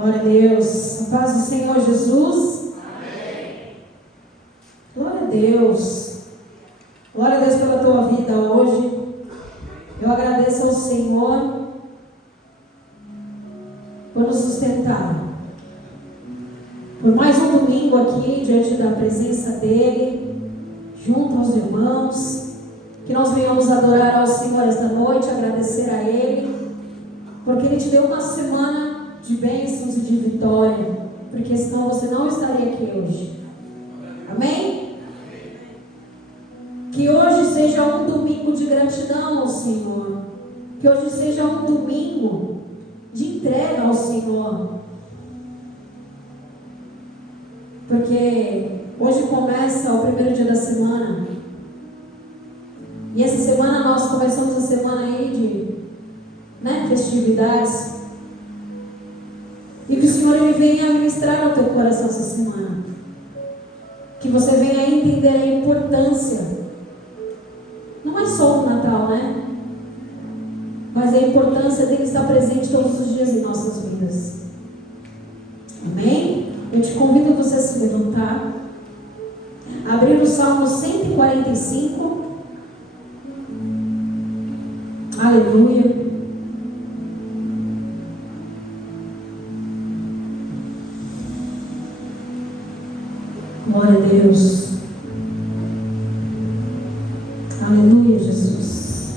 Glória a Deus. A paz do Senhor Jesus. Amém. Glória a Deus. Glória a Deus pela tua vida hoje. Eu agradeço ao Senhor por nos sustentar. Por mais um domingo aqui, diante da presença dEle, junto aos irmãos. Que nós venhamos adorar ao Senhor esta noite, agradecer a Ele, porque Ele te deu uma semana de bênçãos e de vitória, porque senão você não estaria aqui hoje. Amém? Que hoje seja um domingo de gratidão ao Senhor, que hoje seja um domingo de entrega ao Senhor, porque hoje começa o primeiro dia da semana, e essa semana nós começamos a semana aí de festividades. E que o Senhor Ele venha ministrar ao teu coração essa semana. Que você venha entender a importância. Não é só o Natal, né? Mas a importância dele estar presente todos os dias em nossas vidas. Amém? Eu te convido a você a se levantar. Abrir o Salmo 145. Aleluia. Glória a Deus. Aleluia, Jesus.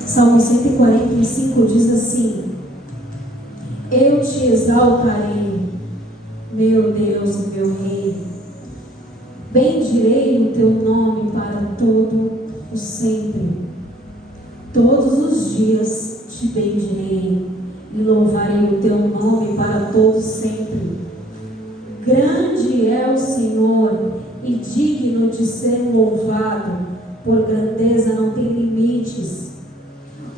Salmo 145 diz assim: Eu te exaltarei, meu Deus e meu Rei. Bendirei o teu nome para todo o sempre. Todos os dias te bendirei e louvarei o teu nome para todo sempre. Grande é o Senhor e digno de ser louvado, por grandeza não tem limites.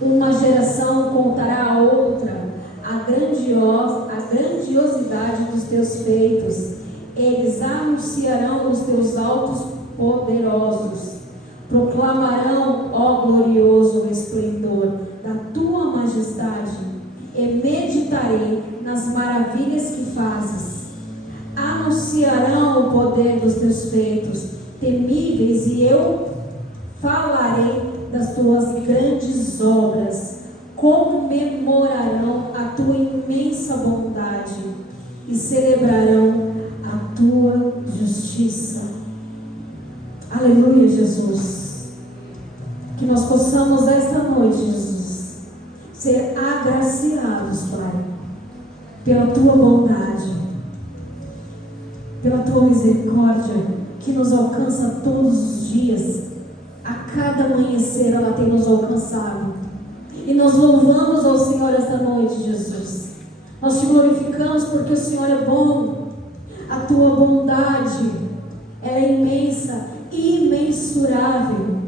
Uma geração contará a outra a grandiosidade dos teus feitos. Eles anunciarão os teus altos poderosos, proclamarão, ó glorioso esplendor da tua majestade, e meditarei nas maravilhas que fazes. Anunciarão o poder dos teus feitos temíveis, e eu falarei das tuas grandes obras. Comemorarão a tua imensa bondade e celebrarão a tua justiça. Aleluia, Jesus. Que nós possamos esta noite, Jesus, ser agraciados, Pai, pela tua bondade, pela tua misericórdia, que nos alcança todos os dias. A cada amanhecer ela tem nos alcançado. E nós louvamos ao Senhor esta noite, Jesus. Nós te glorificamos porque o Senhor é bom. A tua bondade é imensa, imensurável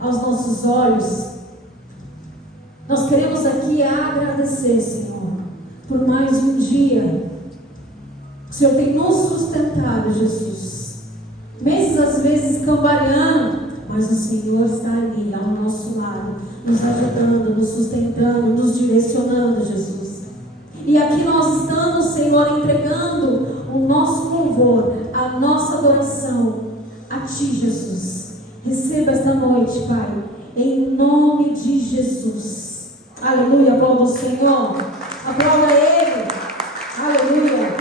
aos nossos olhos. Nós queremos aqui agradecer, Senhor, por mais um dia. O Senhor tem nos sustentado, Jesus. Meses às vezes cambaleando, mas o Senhor está ali ao nosso lado, nos ajudando, nos sustentando, nos direcionando, Jesus. E aqui nós estamos, Senhor, entregando o nosso louvor, a nossa adoração a Ti, Jesus. Receba esta noite, Pai, em nome de Jesus. Aleluia, aplauda o Senhor, aplauda Ele. Aleluia.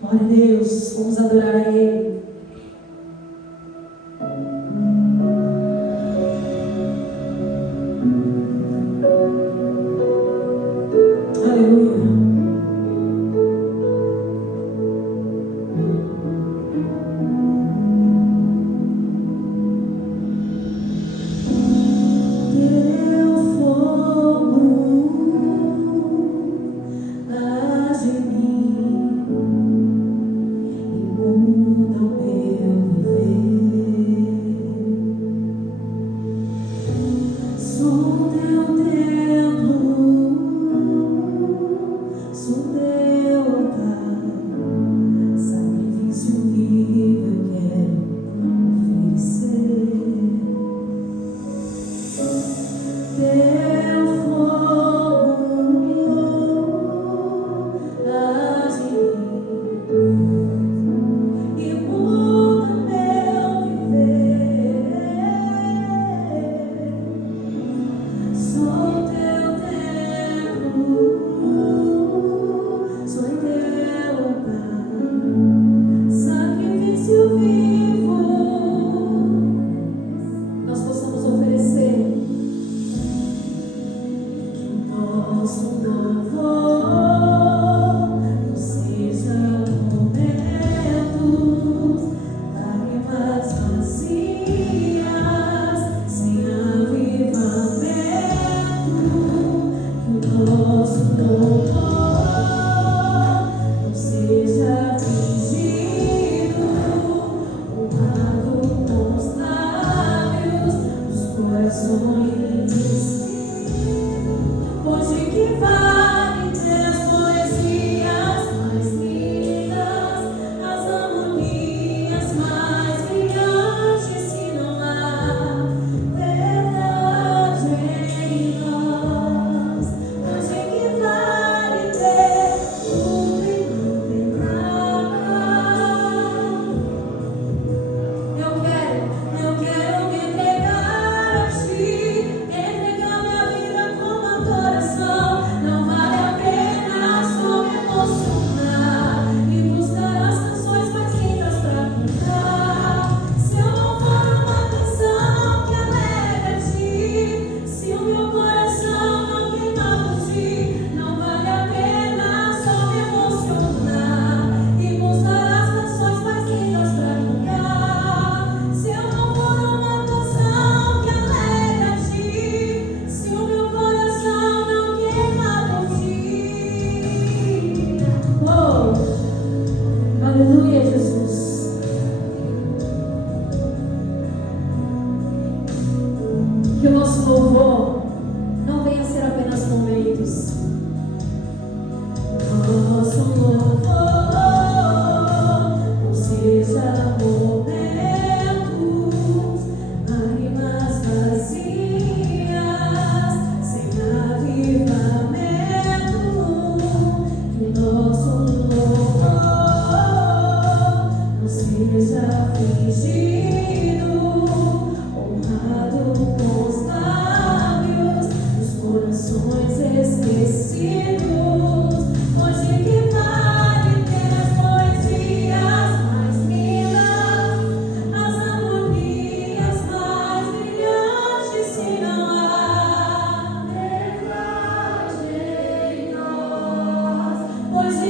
Glória a Deus, vamos adorar a Ele. Aleluia. Não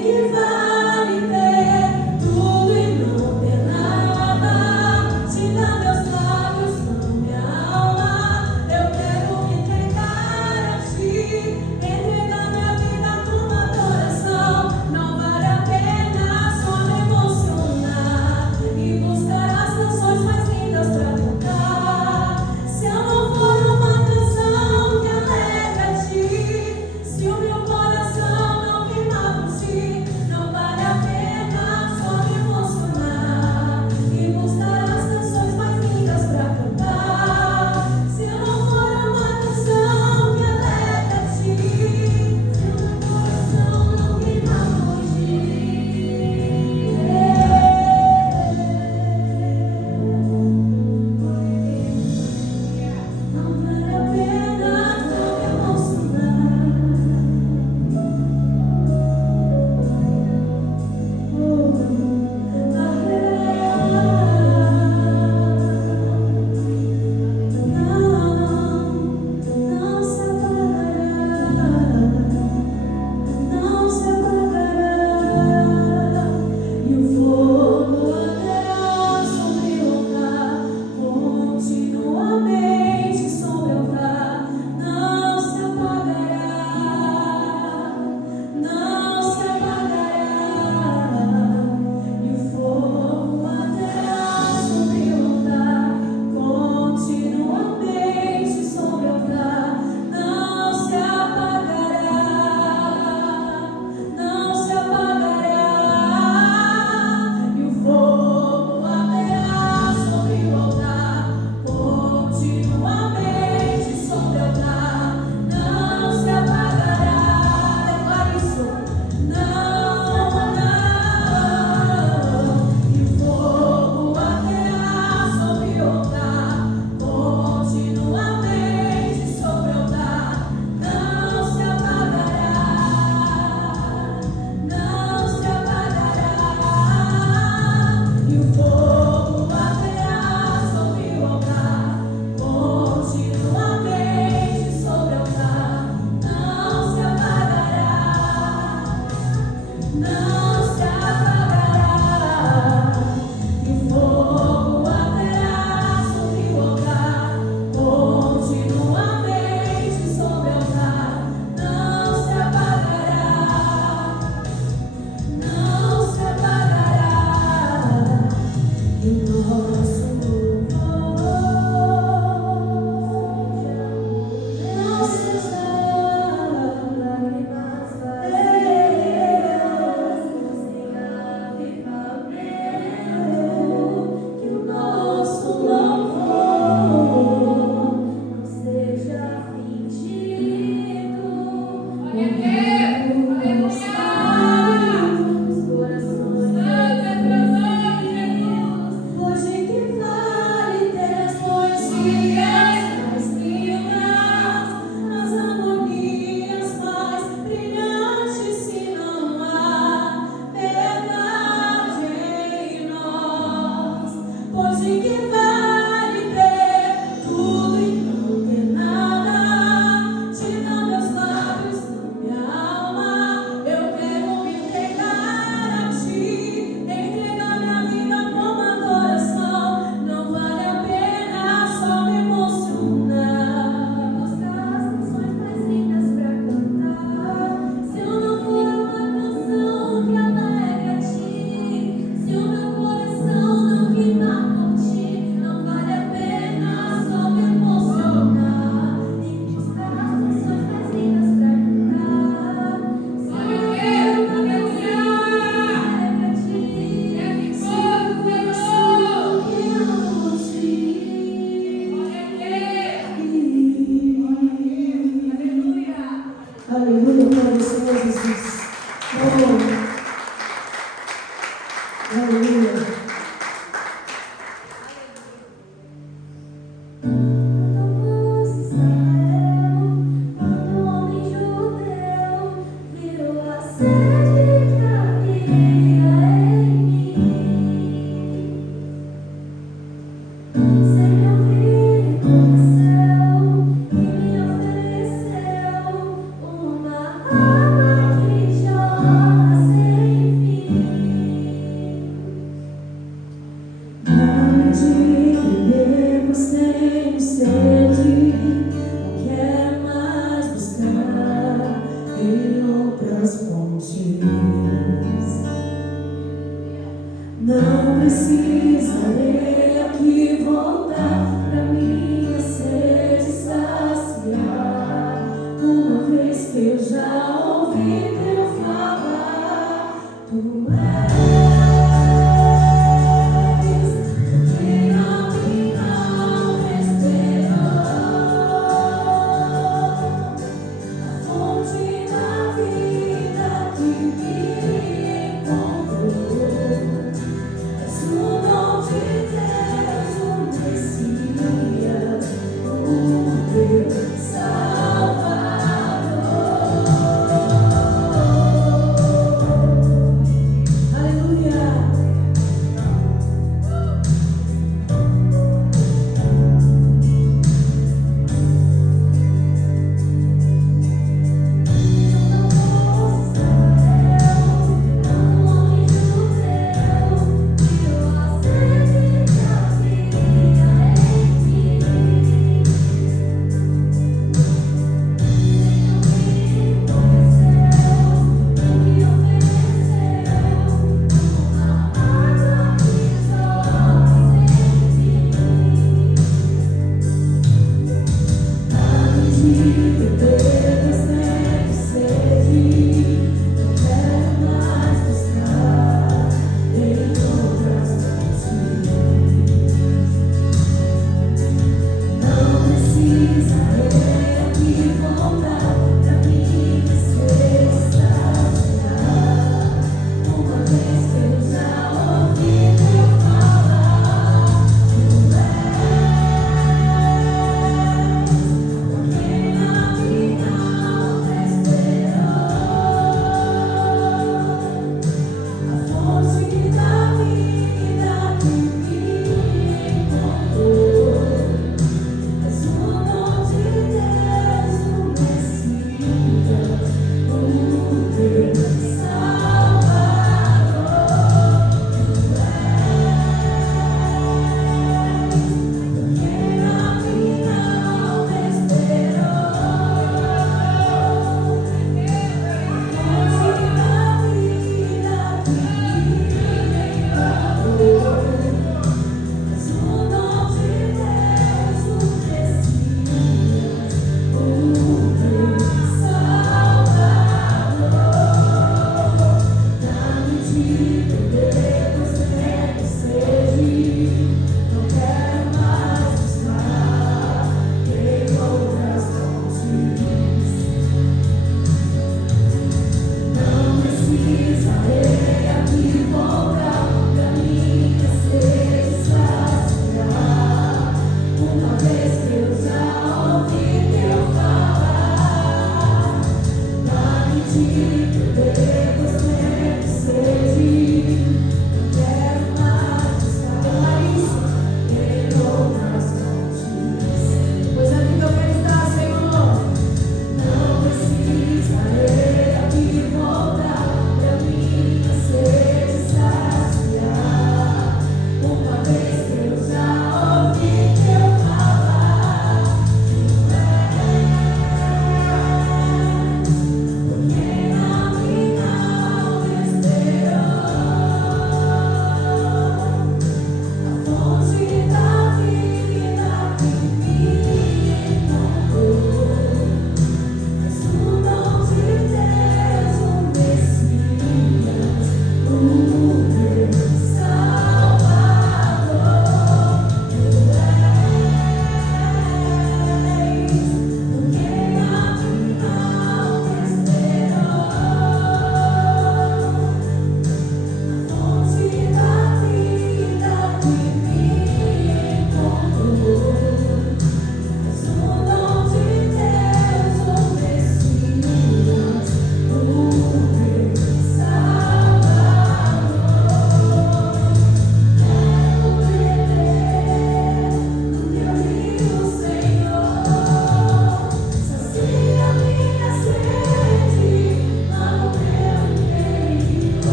Que vale ter tudo e não ter nada. tenho sede, não quero mais buscar em outras fontes. Não precisarei aqui voltar pra minha sede saciar, uma vez que eu já ouvi teu falar. Tu és o dom de Deus.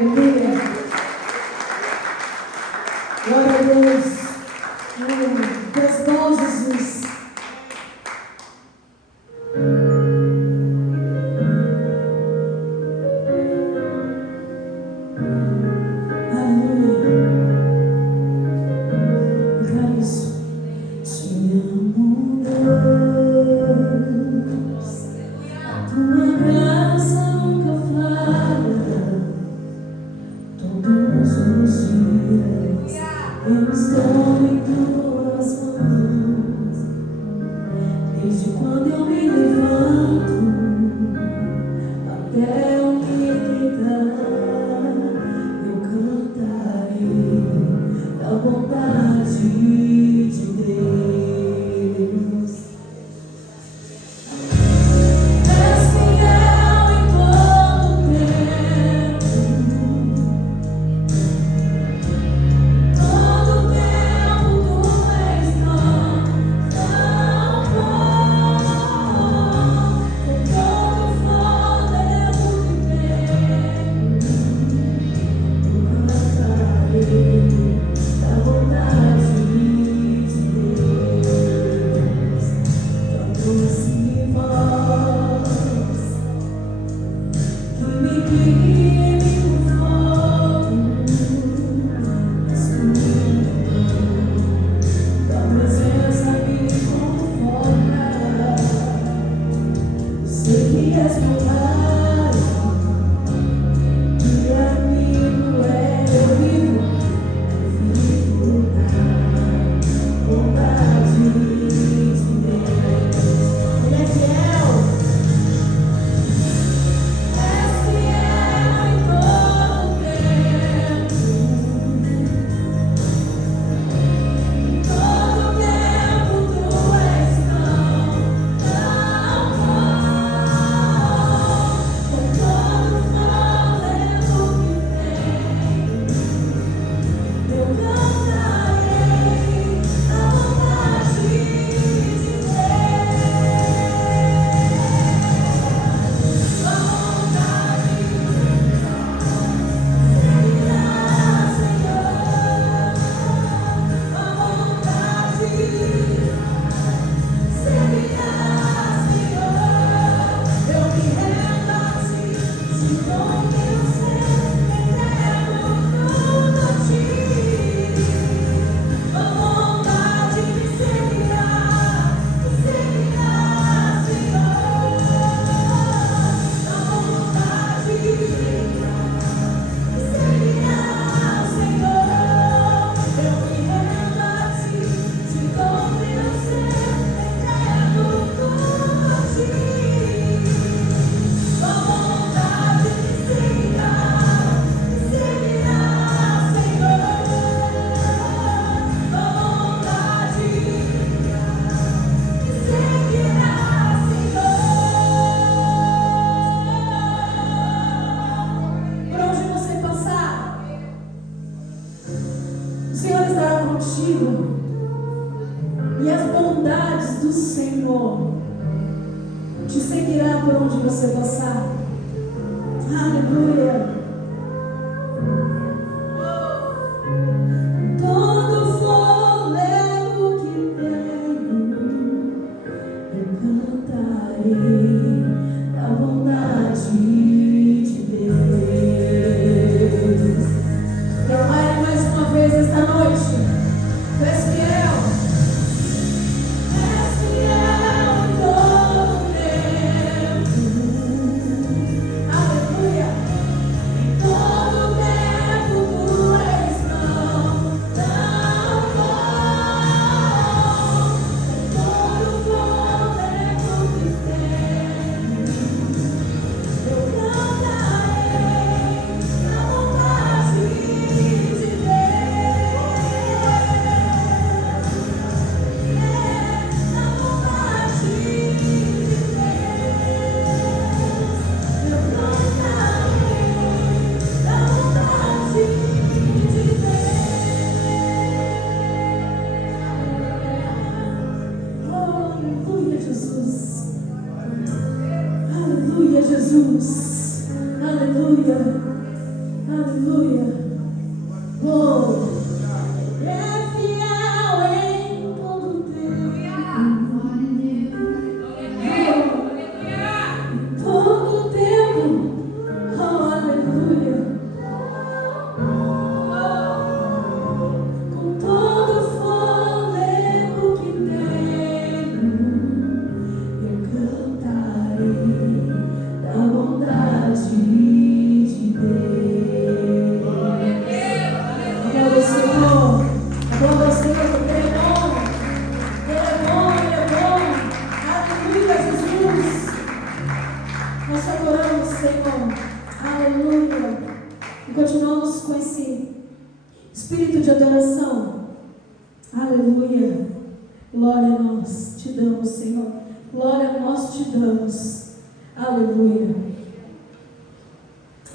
Aleluia. Glória a Deus. Deus bom, Jesus. Aleluia. Oh. É fiel em todo tempo. Todo tempo. Oh, aleluia. Com todo o fôlego que tenho, eu cantarei da bondade de Deus. Glória ao Senhor. Glória ao Senhor, porque Ele é bom. Ele é bom, Ele é bom. Aleluia, Jesus. Nós te adoramos, Senhor. Aleluia. E continuamos com esse espírito de adoração. Aleluia. Glória a nós te damos, Senhor. Glória a nós te damos. Aleluia.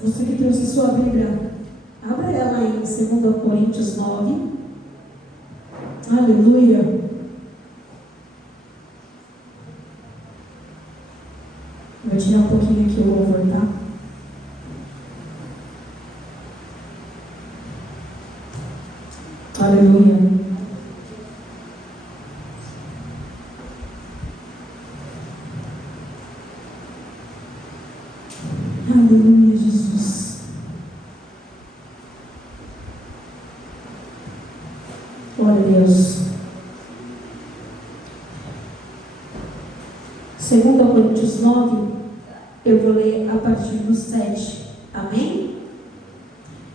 Você que trouxe sua Bíblia, abra ela em 2 Coríntios 9. Aleluia. Vou tirar um pouquinho aqui o louvor, tá? Aleluia. Aleluia, Jesus. Glória a Deus. 2 Coríntios 9, eu vou ler a partir do 7. Amém?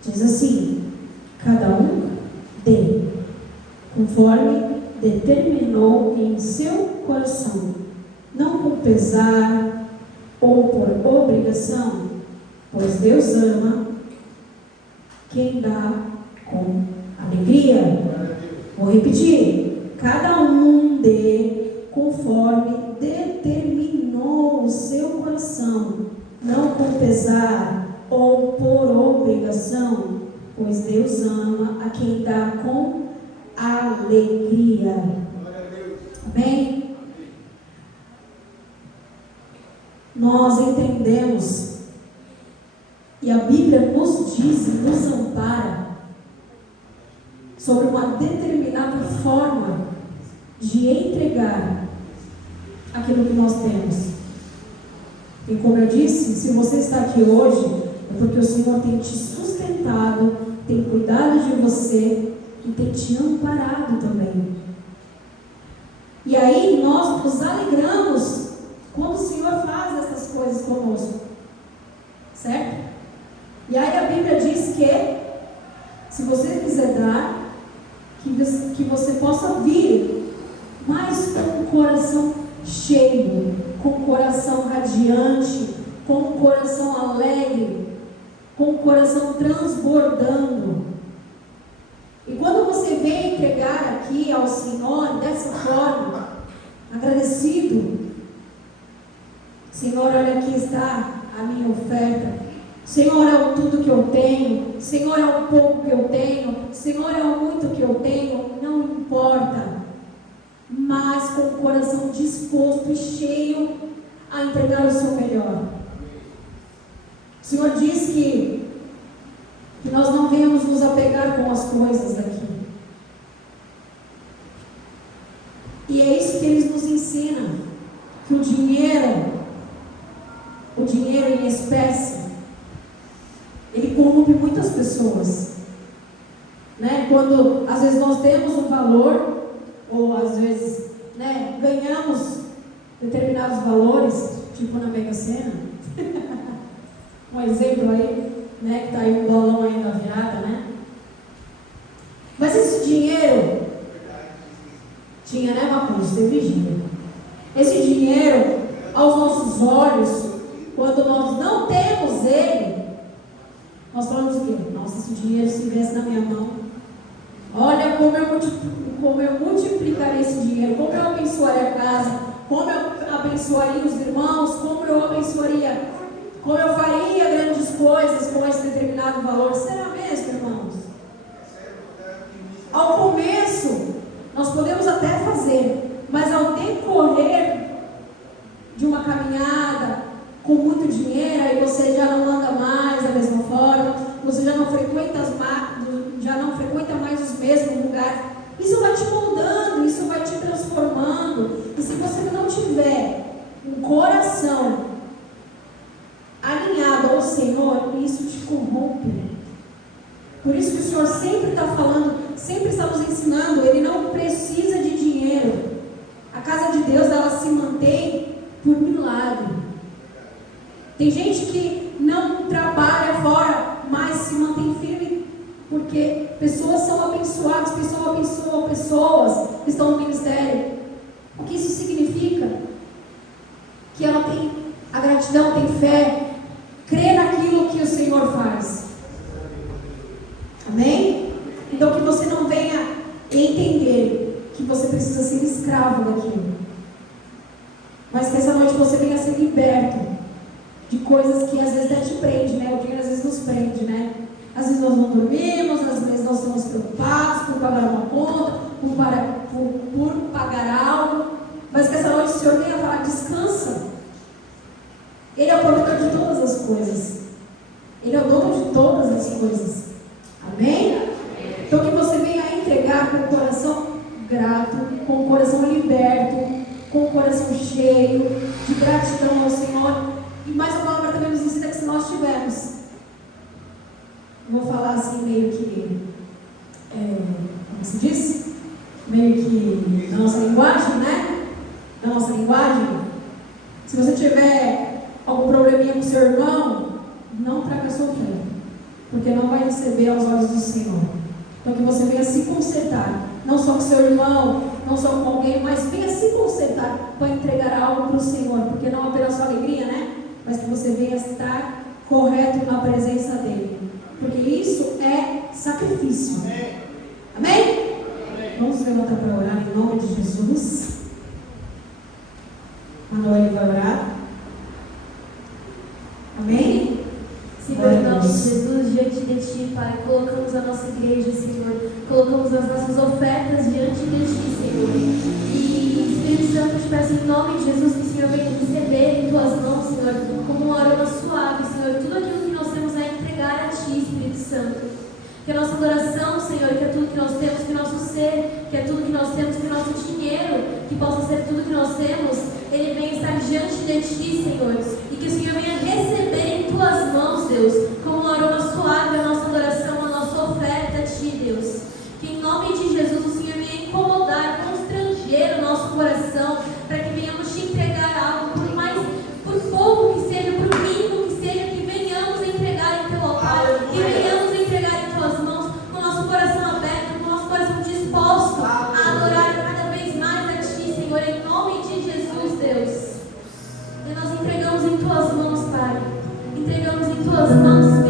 Diz assim: cada um dê, conforme determinou em seu coração, não com pesar ou por obrigação, pois Deus ama quem dá com alegria. Vou repetir: cada um dê conforme determinou o seu coração, não com pesar ou por obrigação, pois Deus ama a quem dá com alegria. Amém? Nós entendemos, e a Bíblia nos diz e nos ampara sobre uma determinada forma de entregar aquilo que nós temos. E como eu disse, se você está aqui hoje, é porque o Senhor tem te sustentado, tem cuidado de você e tem te amparado também. E aí nós nos alegramos quando o Senhor faz essas coisas conosco, certo? E aí a Bíblia diz que se você quiser dar, que você possa vir, mas com o coração cheio, com o coração radiante, com o coração alegre, com o coração transbordando. E quando você vem entregar aqui ao Senhor dessa forma, agradecido: Senhor, olha, aqui está a minha oferta. Senhor, é o tudo que eu tenho. Senhor, é o pouco que eu tenho. Senhor, é o muito que eu tenho. Não importa. Mas com o coração disposto e cheio a entregar o seu melhor. O Senhor diz que nós não venhamos nos apegar com as coisas daqui. E é isso que Ele nos ensina. Que o dinheiro em espécie, ele corrompe muitas pessoas, né? Quando às vezes nós temos um valor, ou às vezes, né, ganhamos determinados valores, tipo na Mega Sena. Um exemplo aí, né, que está aí um bolão aí na virada, né? Mas esse dinheiro tinha, né, Marcos? Teve vigília. Esse dinheiro, aos nossos olhos, quando nós não temos ele, nós falamos o quê? Nossa, se o dinheiro estivesse na minha mão, olha como eu multiplicaria esse dinheiro, como eu abençoaria a casa, como eu abençoaria os irmãos, como eu faria grandes coisas com esse determinado valor. Será mesmo, irmãos? Ao começo, nós podemos até fazer, mas ao decorrer de uma caminhada com muito dinheiro, aí você já não anda mais da mesma forma, você já não frequenta já não frequenta mais os mesmos lugares. Isso vai te moldando, isso vai te transformando. E se você não tiver um coração alinhado ao Senhor, isso te corrompe. Por isso que o Senhor sempre está falando, sempre está nos ensinando, Ele não precisa de dinheiro. A casa de Deus, ela se mantém por milagre. Tem gente que não trabalha fora, mas se mantém firme, porque pessoas são abençoadas, pessoas abençoam pessoas que estão no ministério. O que isso significa? Que ela tem a gratidão, tem fé, crê naquilo que o Senhor faz. Amém? Então que você não venha entender que você precisa ser escravo daquilo, mas que essa noite você venha ser liberto de coisas que às vezes até te prende, né? O dinheiro às vezes nos prende, né? Às vezes nós não dormimos, às vezes nós estamos preocupados por pagar uma conta, por pagar algo, mas que essa noite o Senhor venha falar, descansa. Ele é o provedor de todas as coisas. Ele é o dono de todas as coisas. Amém? Então que você venha entregar com o coração grato, com o coração liberto, com o coração cheio de gratidão ao Senhor. E mais uma palavra também nos ensina que se nós tivermos, vou falar assim meio que, como se diz? Meio que na nossa linguagem, né? Na nossa linguagem, se você tiver algum probleminha com o seu irmão, não traga sofrer, porque não vai receber aos olhos do Senhor. Então que você venha se consertar, não só com seu irmão, não só com alguém, mas venha se consertar para entregar algo para o Senhor, porque não apenas sua alegria, né? Mas que você venha estar correto na presença dEle, porque isso é sacrifício. Amém? Amém? Vamos levantar para orar em nome de Jesus. Manoel vai orar. Amém? Senhor, em nome de Jesus, diante de Ti, Pai, colocamos a nossa igreja, Senhor, colocamos as nossas ofertas diante de Ti, Senhor. E, Espírito Santo, eu te peço em nome de Jesus que o Senhor venha receber em Tuas mãos, Senhor, como um aroma suave, Senhor, tudo aquilo que nós temos a entregar a Ti, Espírito Santo. Que a nossa adoração, Senhor, que é tudo que nós temos, que o nosso ser, que é tudo que nós temos, que o nosso dinheiro, que possa ser tudo que nós temos, ele venha estar diante de Ti, Senhor, e que o Senhor venha receber em Tuas mãos, Deus, como um aroma suave a nossa adoração, a nossa oferta a Ti, Deus. Que em nome de Jesus o Senhor venha incomodar, constranger o nosso coração, para que venhamos Te entregar algo, por pouco que seja, por mínimo que seja, que venhamos entregar em Teu altar, que venhamos entregar em Tuas mãos, com o nosso coração aberto, com o nosso coração disposto a adorar cada vez mais a Ti, Senhor, em nome de Jesus, Deus. E nós entregamos em Tuas mãos, Pai. Entregamos em Tuas mãos,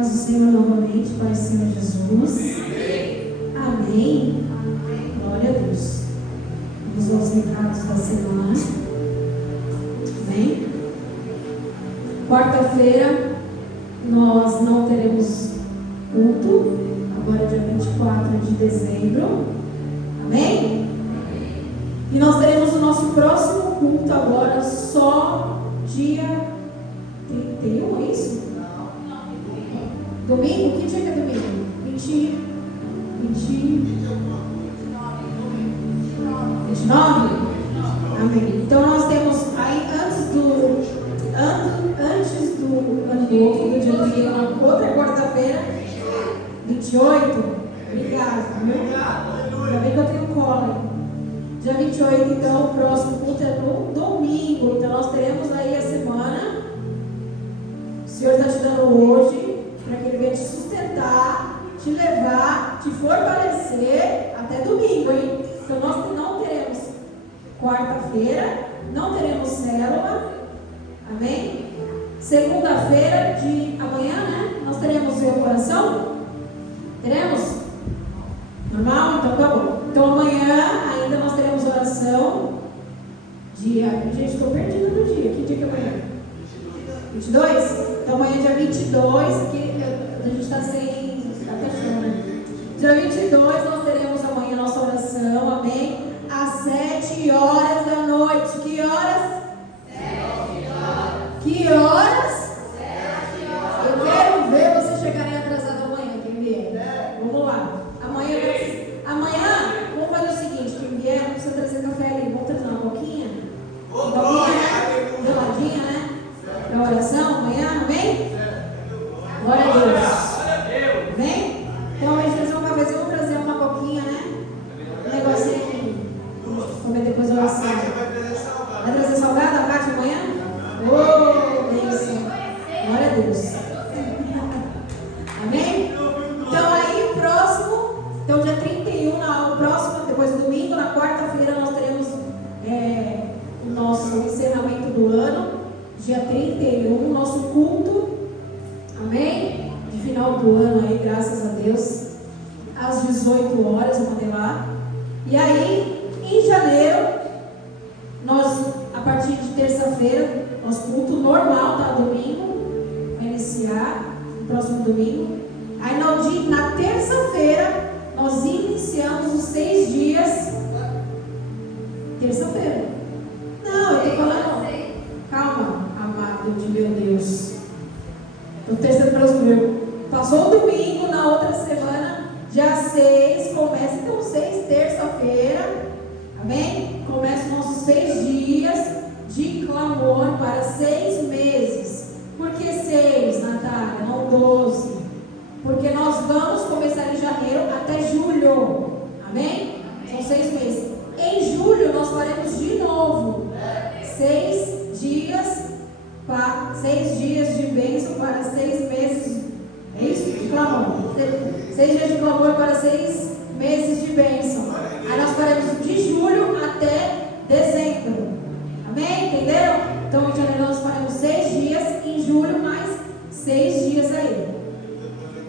Paz do Senhor novamente, Pai Senhor Jesus. Amém. Glória a Deus. Vamos aos recados da semana. Amém. Quarta-feira nós não teremos culto. Agora é dia 24 de dezembro. Amém? E nós teremos o nosso próximo culto agora só dia 31, é isso? Domingo? Que dia que é domingo? 29? Amém. Então nós temos aí antes do ano novo, do dia do outra quarta-feira, 28. Obrigada. Ainda bem que eu tenho cola. Dia 28, então, o próximo culto é no domingo. Então nós teremos aí a semana. O Senhor está te dando hoje para que Ele venha te sustentar, te levar, te fortalecer até domingo, hein? Então nós não teremos quarta-feira, não teremos célula, amém? Segunda-feira de amanhã, né? Nós teremos oração? Teremos? Normal? Então tá bom. Então amanhã ainda nós teremos oração. Gente, estou perdida no dia. Que dia que é amanhã? 22? Então amanhã é dia 22, que a gente está sem. Até chão, né? Dia 22 nós teremos amanhã nossa oração, amém? Às 7 horas da noite. Que horas? 7 horas. Que horas? 7 horas. Eu quero ver vocês chegarem atrasados amanhã, quem vier. Vamos lá. Amanhã, vamos fazer o seguinte: quem vier não precisa trazer café ali. Vamos trazer uma coquinha? Geladinha, né? Para oração amanhã, amém? Glória a Deus. Amém? Então a gente vai fazer um cafezinho, vamos trazer uma coquinha, né? Um negocinho comer depois da oração. Vai trazer salgado a Cátia amanhã? Oh, bênção. Glória a Deus. Amém? Então aí o próximo, então dia 31, o próximo, depois do domingo, na quarta-feira nós teremos o nosso encerramento do ano. Dia 31, nosso culto, amém? De final do ano aí, graças a Deus, às 18 horas, eu mandei lá. E aí, em janeiro, nós, a partir de terça-feira, nosso culto normal, tá? Domingo, vai iniciar, no próximo domingo. Aí na terça-feira, nós iniciamos os 6 dias. Terça-feira. Não, eu tô falando. Calma, amado de meu Deus. O terceiro próximo passou o domingo, na outra semana, dia 6, começa então 6, terça-feira, amém? Começa os nossos 6 dias de clamor para 6 meses. Por que 6, Natália? Não 12. Porque nós vamos começar em janeiro até julho, amém? São 6 meses. Em julho nós faremos de novo 6 dias de bênção para 6 meses. É isso de clamor. 6 dias de clamor para 6 meses de bênção. Aí nós faremos de julho até dezembro. Amém? Entenderam? Então em janeiro nós faremos 6 dias, em julho mais 6 dias aí.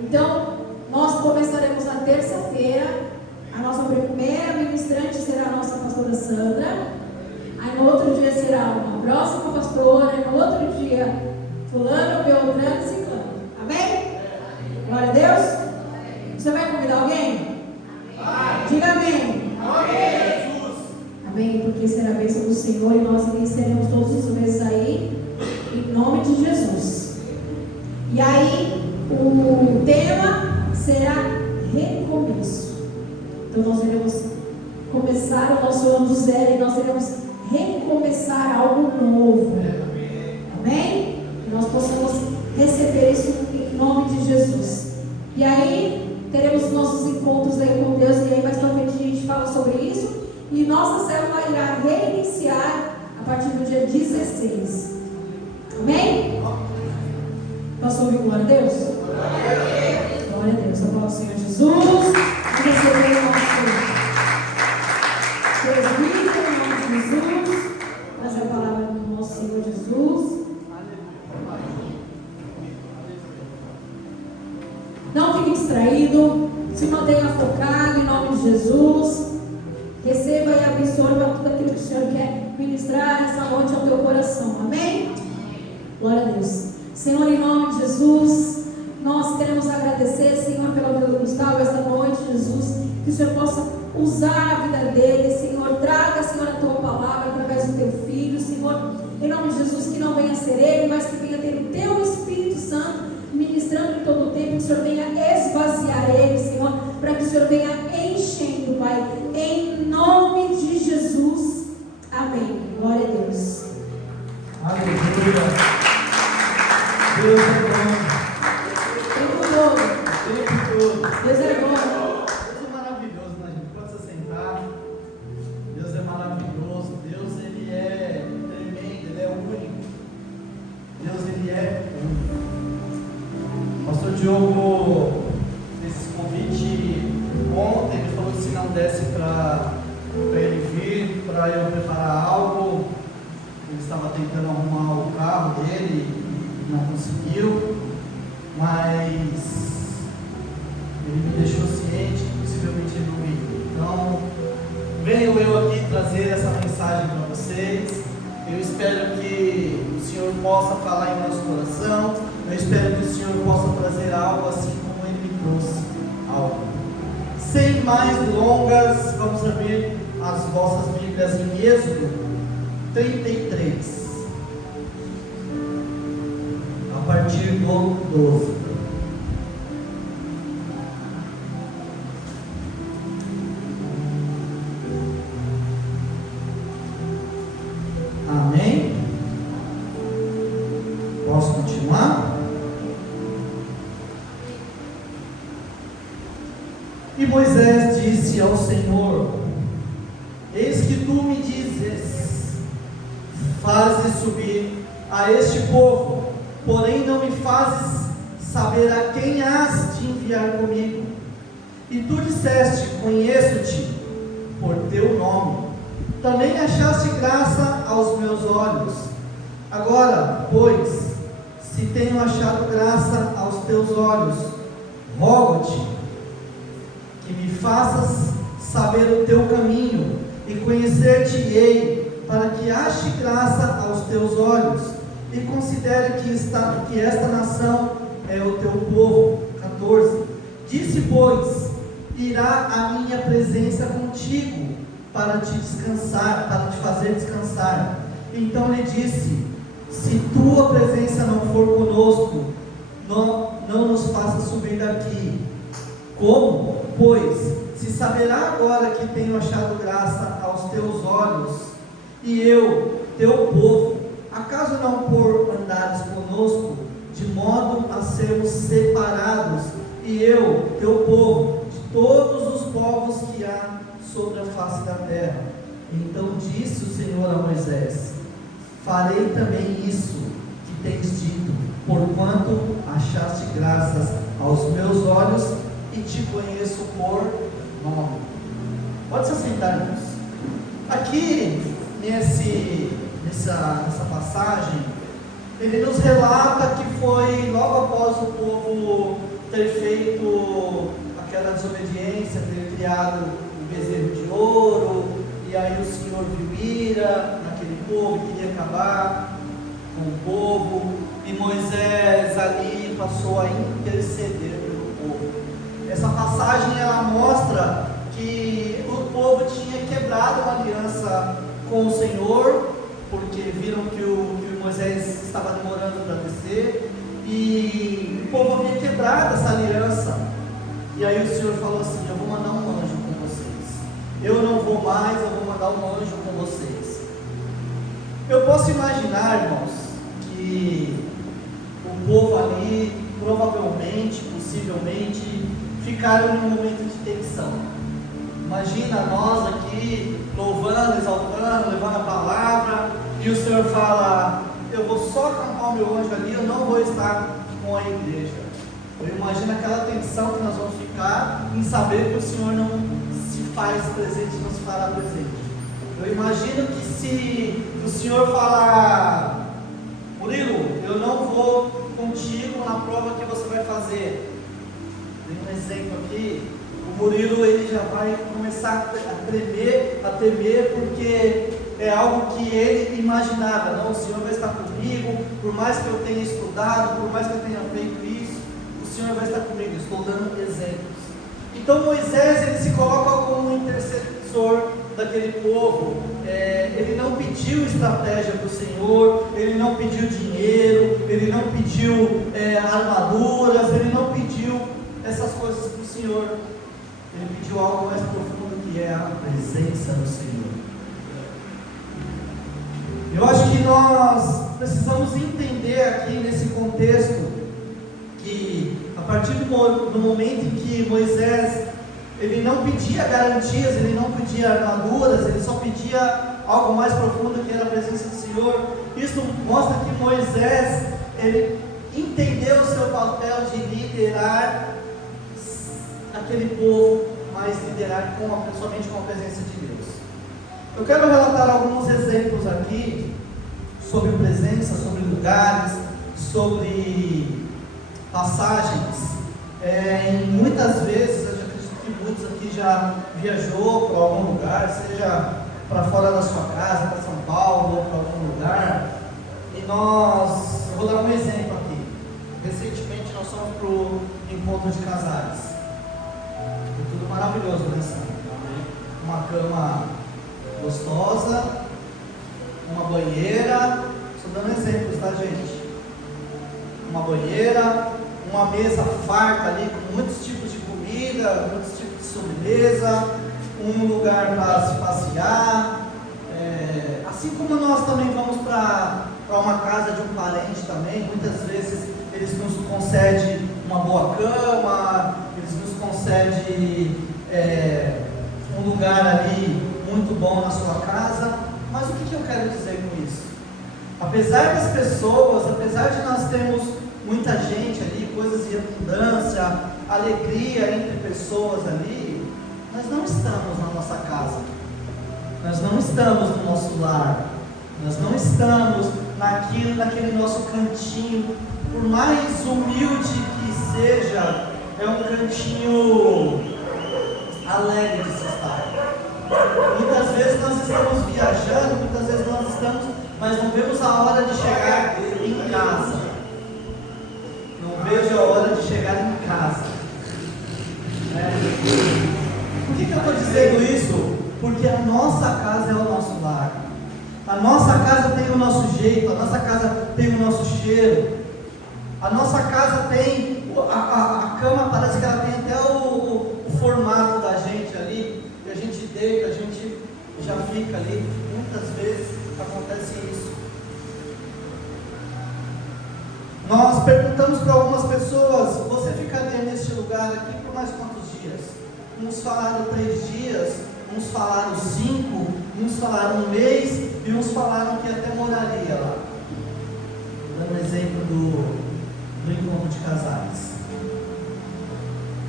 Então nós começaremos na terça-feira. A nossa primeira ministrante será a nossa pastora Sandra. Aí no outro dia será uma próxima pastora, no outro dia fulano, beltrano e ciclano. Amém? Glória a Deus. Você vai convidar alguém? Diga amém. Amém, porque será a bênção do Senhor e nós iniciaremos todos os meses aí, em nome de Jesus. E aí, o tema será recomeço. Então nós iremos começar o nosso ano do zero e nós iremos recomeçar algo novo. Amém? Que nós possamos receber isso em nome de Jesus. E aí teremos nossos encontros aí com Deus. E aí mais pra frente a gente fala sobre isso. E nossa célula irá reiniciar a partir do dia 16. Amém? Posso ouvir glória a Deus? Glória a Deus. Agora o Senhor Jesus. Vamos receber o nosso presbítero em nome de Jesus. Trazer a palavra do nosso Senhor Jesus. fique distraído, se mantenha focado em nome de Jesus. Receba e absorva tudo aquilo que o Senhor quer ministrar essa noite ao teu coração. Amém? Glória a Deus. Senhor, em nome de Jesus, nós queremos agradecer, Senhor, pela vida do Gustavo esta noite, Jesus. Que o Senhor possa usar a vida dele, Senhor. Traga, Senhor, a tua palavra através do teu filho, Senhor. Em nome de Jesus, que não venha ser ele, mas que venha ter o teu Espírito Santo ministrando em todo o tempo. Que o Senhor venha esvaziar ele, Senhor, para que o Senhor venha enchendo, Pai. Em nome de Jesus. Amém. Glória a Deus. Aleluia. Deus é bom. Tempo todo. Tempo todo. Deus é bom. Deus é maravilhoso, né, gente? Pode se sentar. Deus é maravilhoso. Deus, Ele é tremendo, Ele é único. Deus, Ele é único. Pastor Diogo fez esse convite ontem. Ele falou que se não desse para ele vir, para eu preparar algo. Ele estava tentando arrumar o carro dele e não conseguiu, mas ele me deixou ciente que possivelmente ele não iria. Então, venho eu aqui trazer essa mensagem para vocês. Eu espero que o Senhor possa falar em nosso coração. Eu espero que o Senhor possa trazer algo assim como Ele me trouxe algo. Sem mais delongas, vamos abrir as vossas Bíblias em Êxodo 33, a partir do 12. Amém? Posso continuar? E Moisés disse ao Senhor: eis que tu me dizes, fazes subir a este povo, porém não me fazes saber a quem has de enviar comigo. E tu disseste: conheço-te por teu nome, também achaste graça aos meus olhos. Agora, pois, se tenho achado graça aos teus olhos, rogo-te que me faças saber o teu caminho, e conhecer-te-ei, para que ache graça aos teus olhos, e considere que esta nação é o teu povo. 14. Disse, pois, irá a minha presença contigo, para te descansar, para te fazer descansar. Então lhe disse: se tua presença não for conosco, não nos faça subir daqui. Como, pois, se saberá agora que tenho achado graça aos teus olhos, e eu, teu povo, acaso não por andares conosco, de modo a sermos separados, e eu, teu povo, de todos os povos que há sobre a face da terra? Então disse o Senhor a Moisés: farei também isso que tens dito, porquanto achaste graças aos meus olhos, e te conheço por nome. Pode se assentar, irmãos. Aqui, nessa passagem, ele nos relata que foi logo após o povo ter feito aquela desobediência, ter criado um bezerro de ouro, e aí o Senhor viu ira naquele povo e queria acabar com o povo, e Moisés ali passou a interceder pelo povo. Essa passagem ela mostra que o povo tinha quebrado uma aliança com o Senhor, porque viram que o Moisés estava demorando para descer, e o povo havia quebrado essa aliança. E aí o Senhor falou assim: eu vou mandar um anjo com vocês, eu não vou mais, eu vou mandar um anjo com vocês. Eu posso imaginar, irmãos, que o povo ali provavelmente, possivelmente, ficaram em um momento de tensão. Imagina nós aqui louvando, exaltando, levando a palavra, e o Senhor fala: eu vou só acampar o meu anjo ali, eu não vou estar com a igreja. Eu imagino aquela tensão que nós vamos ficar em saber que o Senhor não se faz presente, não se fará presente. Eu imagino que se o Senhor falar: Murilo, eu não vou contigo na prova que você vai fazer, Tem um exemplo aqui, o Murilo ele já vai começar a tremer, a temer, porque é algo que ele imaginava. Não, o Senhor vai estar comigo, por mais que eu tenha estudado, por mais que eu tenha feito isso, o Senhor vai estar comigo. Estou dando exemplos. Então Moisés ele se coloca como um intercessor daquele povo. Ele não pediu estratégia para o Senhor, ele não pediu dinheiro, ele não pediu armaduras, ele não pediu essas coisas para o Senhor. Ele pediu algo mais profundo, que é a presença do Senhor. Eu acho que nós precisamos entender aqui nesse contexto que a partir do momento em que Moisés ele não pedia garantias, ele não pedia armaduras, ele só pedia algo mais profundo, que era a presença do Senhor. Isso mostra que Moisés ele entendeu o seu papel de liderar aquele povo, mas liderar somente com a presença de Deus. Eu quero relatar alguns exemplos aqui sobre presença, sobre lugares, sobre passagens. Muitas vezes, eu acredito que muitos aqui já viajou para algum lugar, seja para fora da sua casa, para São Paulo, ou para algum lugar. E eu vou dar um exemplo aqui. Recentemente nós fomos para o encontro de casais. Foi tudo maravilhoso, né, Sandra? Uma cama gostosa, uma banheira, estou dando exemplos, tá, gente? Uma banheira, uma mesa farta ali com muitos tipos de comida, muitos tipos de sobremesa, um lugar para se passear. Assim como nós também vamos para uma casa de um parente também, muitas vezes eles nos concedem uma boa cama, eles nos concedem um lugar ali muito bom na sua casa. Mas o que eu quero dizer com isso? Apesar das pessoas, apesar de nós termos muita gente ali, coisas de abundância, alegria entre pessoas ali, nós não estamos na nossa casa, nós não estamos no nosso lar, nós não estamos naquele nosso cantinho, por mais humilde que seja, é um cantinho alegre de se estar. Muitas vezes nós estamos viajando, muitas vezes nós estamos, mas não vemos a hora de chegar em casa. Não vejo a hora de chegar em casa. Por que eu estou dizendo isso? Porque a nossa casa é o nosso lar. A nossa casa tem o nosso jeito, a nossa casa tem o nosso cheiro. A nossa casa tem, a cama parece que ela tem até o formato da gente ali. A gente deita, a gente já fica ali. Muitas vezes acontece isso. Nós perguntamos para algumas pessoas: você ficaria neste lugar aqui por mais quantos dias? Uns falaram 3 dias, uns falaram 5, uns falaram 1 mês e uns falaram que até moraria lá. Dando um exemplo do encontro de casais.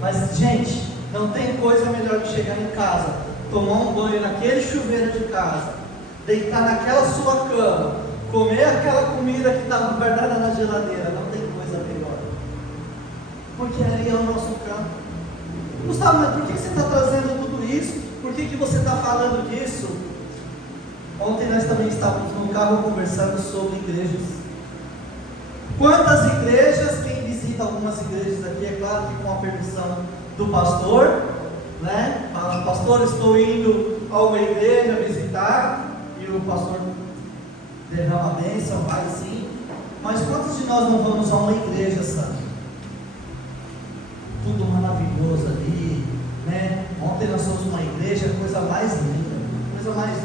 Mas, gente, não tem coisa melhor que chegar em casa, tomar um banho naquele chuveiro de casa, deitar naquela sua cama, comer aquela comida que estava guardada na geladeira. Não tem coisa melhor, porque ali é o nosso campo. Gustavo, mas por que você está trazendo tudo isso? Por que você está falando disso? Ontem nós também estávamos no carro conversando sobre igrejas. Quantas igrejas, quem visita algumas igrejas aqui, é claro que com a permissão do pastor, né? Fala: pastor, estou indo a uma igreja visitar, e o pastor derrama a bênção, vai sim. Mas quantos de nós não vamos a uma igreja, sabe? Tudo maravilhoso ali, né? Ontem nós fomos uma igreja, coisa mais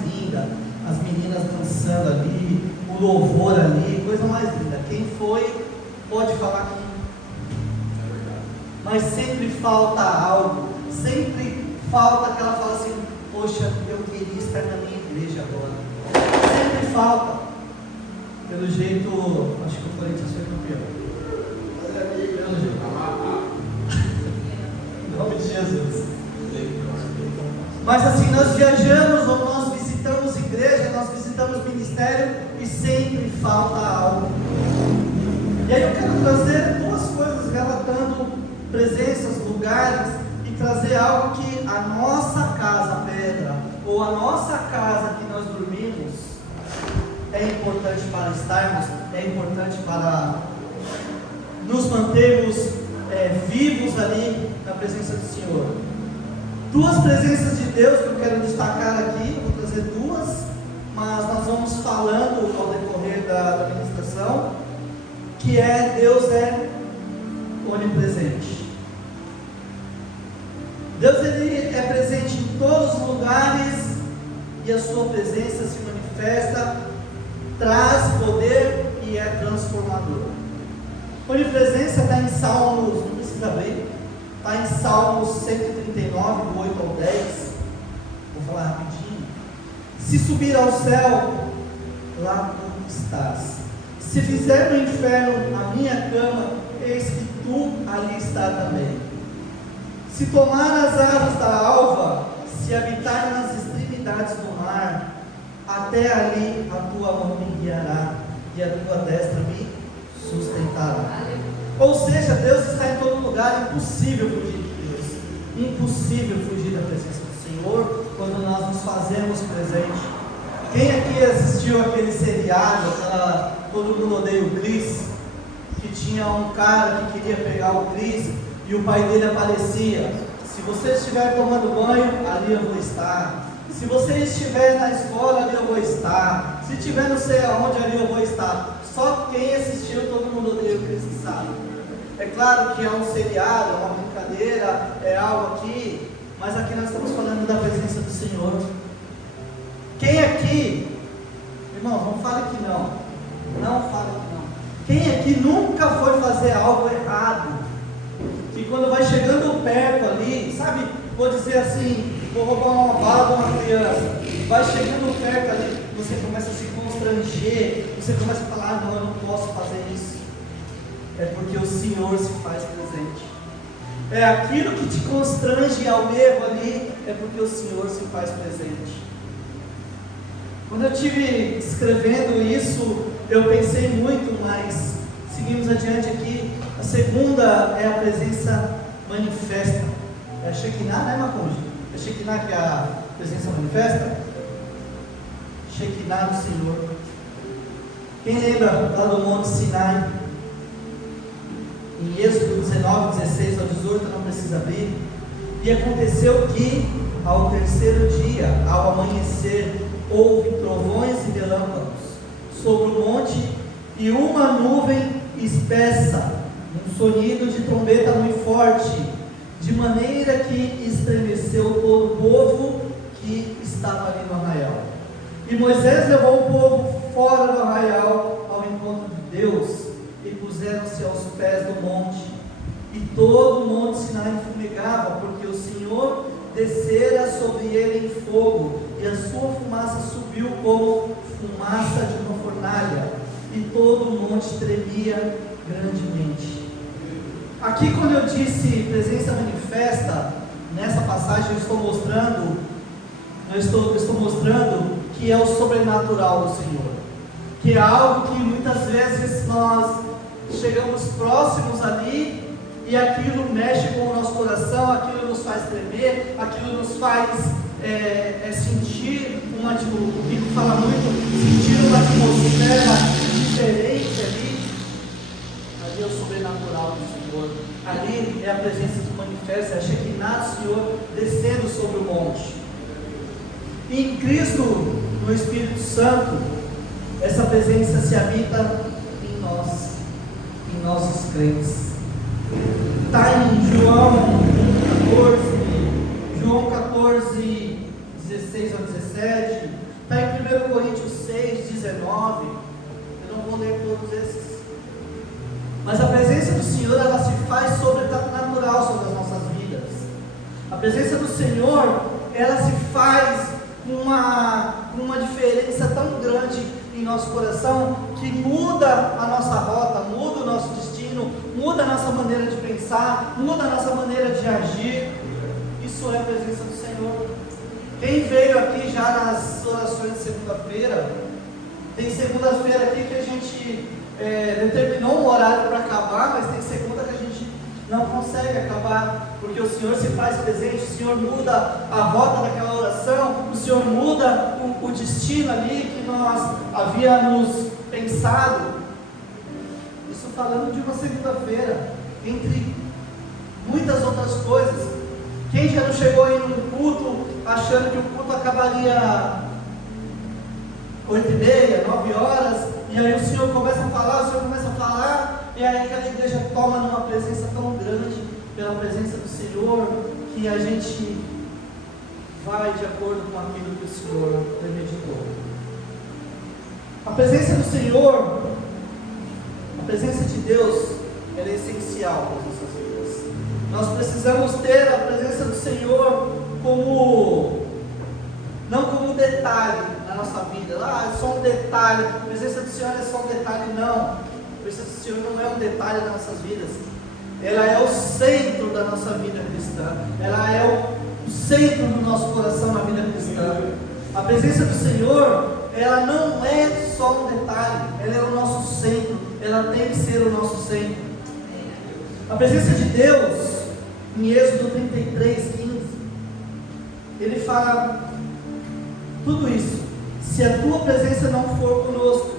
linda, as meninas dançando ali, o louvor ali, coisa mais linda. Quem foi pode falar que é verdade. Mas sempre falta algo, sempre falta aquela fala assim: poxa, eu queria estar na minha igreja agora. Sempre falta. Pelo jeito, acho que o Corinthians foi campeão. Pelo jeito. Em nome de Jesus. Mas assim, nós viajamos ou nós visitamos igreja, nós visitamos ministério e sempre falta algo. E aí eu quero trazer 2 coisas relatando presenças, lugares e trazer algo que a nossa casa pedra ou a nossa casa que nós dormimos é importante para estarmos, é importante para nos mantermos vivos ali na presença do Senhor. Duas presenças de Deus que eu quero destacar aqui, vou trazer duas, mas nós vamos falando ao decorrer da ministração, que Deus é onipresente. Deus ele é presente em todos os lugares e a sua presença se manifesta, traz poder e é transformador. Onipresença está em Salmos, não precisa abrir, está em Salmos 139, do 8 ao 10. Vou falar rapidinho. Se subir ao céu, lá tu estás. Se fizer no inferno a minha cama, eis que tu ali está também. Se tomar as asas da alva, se habitar nas extremidades do mar, até ali a tua mão me guiará e a tua destra me sustentará. Ou seja, Deus está em todo lugar, impossível fugir de Deus, impossível fugir da presença do Senhor quando nós nos fazemos presente. Quem aqui assistiu aquele seriado, Todo Mundo Odeia o Chris, que tinha um cara que queria pegar o Chris e o pai dele aparecia: se você estiver tomando banho, ali eu vou estar. Se você estiver na escola, ali eu vou estar. Se estiver não sei aonde, ali eu vou estar. Só quem assistiu Todo Mundo Odeia o Chris sabe. É claro que é um seriado, é uma brincadeira, é algo aqui, mas aqui nós estamos falando da presença do Senhor. Quem aqui, irmão, não fale que não. Não fale que não. Quem aqui nunca foi fazer algo errado? Que quando vai chegando perto ali, sabe, vou dizer assim, vou roubar uma bala de uma criança, vai chegando perto ali, você começa a se constranger, você começa a falar: não, eu não posso fazer isso. É porque o Senhor se faz presente. É aquilo que te constrange ao erro ali, é porque o Senhor se faz presente. Quando eu estive escrevendo isso, eu pensei muito, mas seguimos adiante aqui. A segunda é a presença manifesta. É a Shekinah, né, Maconde? É a Shekinah que é a presença manifesta? Shekinah do Senhor. Quem lembra lá do Monte Sinai? Em Êxodo 19, 16 ao 18, não precisa abrir. E aconteceu que, ao terceiro dia, ao amanhecer, houve trovões e relâmpagos sobre o monte e uma nuvem espessa, um sonido de trombeta muito forte, de maneira que estremeceu todo o povo que estava ali no arraial. E Moisés levou o povo fora do arraial ao encontro de Deus, e puseram-se aos pés do monte, e todo o monte Sinai fumegava, porque o Senhor descera sobre ele em fogo, e a sua fumaça subiu como fumaça de uma fornalha, e todo o monte tremia grandemente. Aqui, quando eu disse presença manifesta, nessa passagem eu estou mostrando que é o sobrenatural do Senhor, que é algo que muitas vezes nós chegamos próximos ali e aquilo mexe com o nosso coração, aquilo nos faz tremer, aquilo nos faz sentir uma, tipo, o Rico fala muito, sentir uma atmosfera diferente ali. Ali é o sobrenatural do Senhor, ali é a presença que manifesta, é a Shekinah do Senhor descendo sobre o monte. E em Cristo, no Espírito Santo, essa presença se habita em nós os crentes. Está em João 14, 16 ao 17, está em 1 Coríntios 6, 19, eu não vou ler todos esses, mas a presença do Senhor, ela se faz sobrenatural sobre as nossas vidas. A presença do Senhor, ela se faz com uma diferença tão grande em nosso coração, que muda a nossa rota, muda o nosso destino, muda a nossa maneira de pensar, muda a nossa maneira de agir. Isso é a presença do Senhor. Quem veio aqui já nas orações de segunda-feira, tem segunda-feira aqui que a gente determinou um horário para acabar, mas tem segunda que a gente não consegue acabar, porque o Senhor se faz presente, o Senhor muda a rota daquela oração, o Senhor muda o destino ali que nós havíamos pensado. Isso falando de uma segunda-feira, entre muitas outras coisas. Quem já não chegou aí num culto achando que o culto acabaria 8h30, 9 horas, e aí o Senhor começa a falar, e aí aquela igreja toma numa presença tão grande, pela presença do Senhor, que a gente vai de acordo com aquilo que o Senhor premeditou. A presença do Senhor, a presença de Deus, ela é essencial para as nossas vidas. Nós precisamos ter a presença do Senhor não como um detalhe na nossa vida. É só um detalhe, a presença do Senhor é só um detalhe. Não, a presença do Senhor não é um detalhe nas nossas vidas. Ela é o centro da nossa vida cristã. Ela é o centro do nosso coração na vida cristã. A presença do Senhor, ela não é só um detalhe, ela é o nosso centro. Ela tem que ser o nosso centro. A presença de Deus, em Êxodo 33:15, ele fala tudo isso. Se a tua presença não for conosco,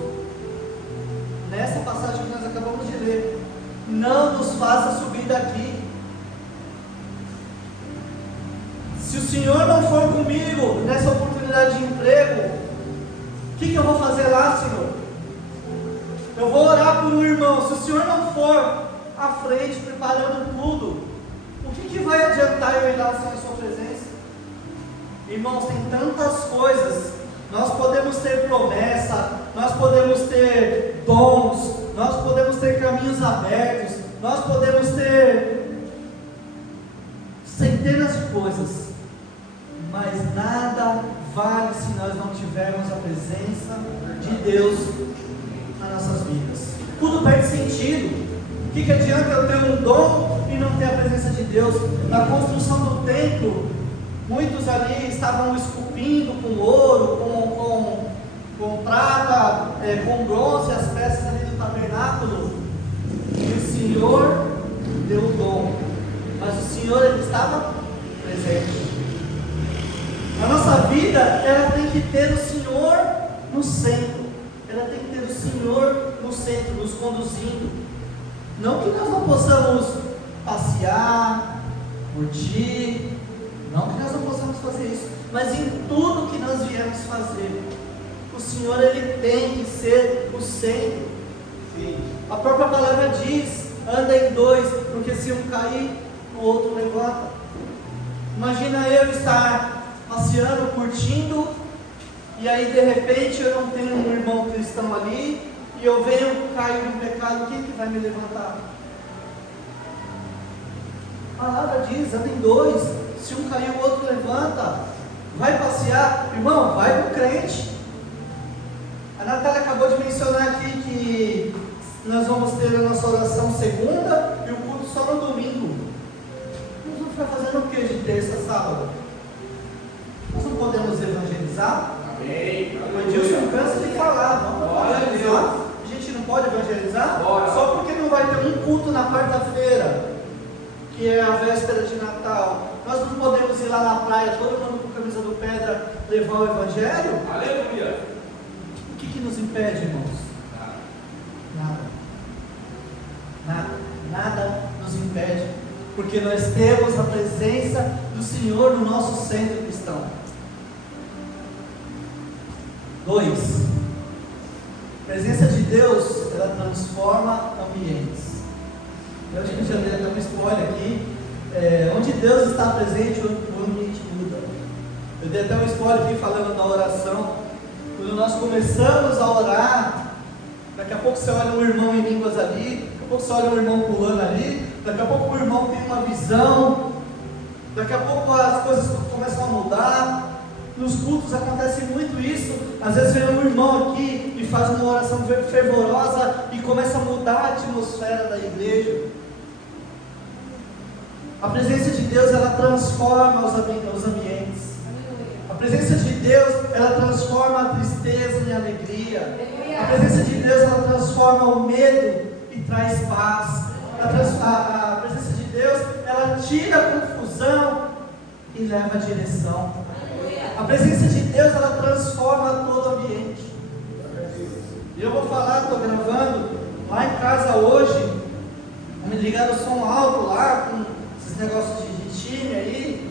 nessa passagem que nós acabamos de ler, não nos faça subir daqui. Se o Senhor não for comigo nessa oportunidade de emprego, o que eu vou fazer lá, Senhor? Eu vou orar por um irmão. Se o Senhor não for à frente, preparando tudo, o que vai adiantar eu ir lá sem a sua presença? Irmãos, tem tantas coisas. Nós podemos ter promessa, nós podemos ter dons, nós podemos ter caminhos abertos, nós podemos ter centenas de coisas, mas nada vale se nós não tivermos a presença de Deus nas nossas vidas. Tudo perde sentido. O que adianta eu ter um dom e não ter a presença de Deus? Na construção do templo, muitos ali estavam esculpindo com ouro, com prata, com bronze, as peças ali do tabernáculo. E o Senhor deu o dom, mas o Senhor, ele estava presente. A nossa vida, ela tem que ter o Senhor no centro. Ela tem que ter o Senhor no centro, nos conduzindo. Não que nós não possamos passear, curtir, não que nós não possamos fazer isso, mas em tudo que nós viemos fazer, o Senhor, ele tem que ser o centro. A própria palavra diz: anda em dois, porque se um cair, o outro levanta. Imagina eu estar passeando, curtindo, e aí de repente eu não tenho um irmão cristão ali, e eu venho cair no pecado. Quem que vai me levantar? A palavra diz: anda em dois, se um cair, o outro levanta. Vai passear, irmão, vai com o crente. A Natália acabou de mencionar aqui que nós vamos ter a nossa oração segunda e o culto só no domingo. Nós vamos ficar fazendo o que de terça a sábado? Nós não podemos evangelizar? Amém. O Edilson cansa de falar, vamos evangelizar. A gente não pode evangelizar? Só porque não vai ter um culto na quarta-feira, que é a véspera de Natal, nós não podemos ir lá na praia, todo mundo com camisa do Pedra, levar o evangelho? Aleluia. O que nos impede, irmãos? Nada nos impede, porque nós temos a presença do Senhor no nosso centro cristão. 2. A presença de Deus, ela transforma ambientes. Eu acho que já dei até um spoiler aqui. Onde Deus está presente, o ambiente muda. Eu dei até um spoiler aqui falando da oração. Quando nós começamos a orar, daqui a pouco você olha um irmão em línguas ali, daqui a pouco você olha um irmão pulando ali, daqui a pouco o irmão tem uma visão, daqui a pouco as coisas começam a mudar. Nos cultos acontece muito isso. Às vezes vem um irmão aqui e faz uma oração fervorosa e começa a mudar a atmosfera da igreja. A presença de Deus, ela transforma os ambientes. A presença de Deus, ela transforma a tristeza em alegria. A presença de Deus, ela transforma o medo e traz paz. A presença de Deus, ela tira a confusão e leva a direção. A presença de Deus, ela transforma todo o ambiente. E eu vou falar, estou gravando lá em casa hoje, me ligaram o som alto lá, com esses negócios de time aí,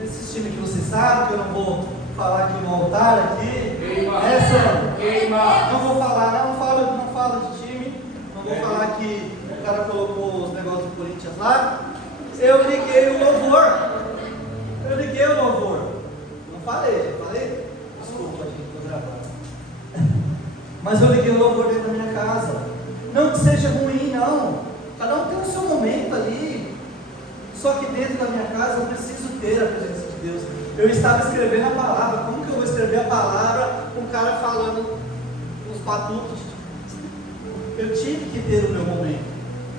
desses times que vocês sabem, que eu não vou falar aqui no altar aqui. Não vou falar, não falo de time, não vou falar que o cara colocou os negócios do Corinthians lá. Eu liguei o louvor. Não falei? Desculpa, gente, vou gravar. Mas eu liguei o louvor dentro da minha casa. Não que seja ruim, não. Cada um tem o seu momento ali. Só que dentro da minha casa eu preciso ter a presença de Deus. Eu estava escrevendo a palavra. Como que eu vou escrever a palavra com o cara falando uns batutos? Eu tive que ter o meu momento.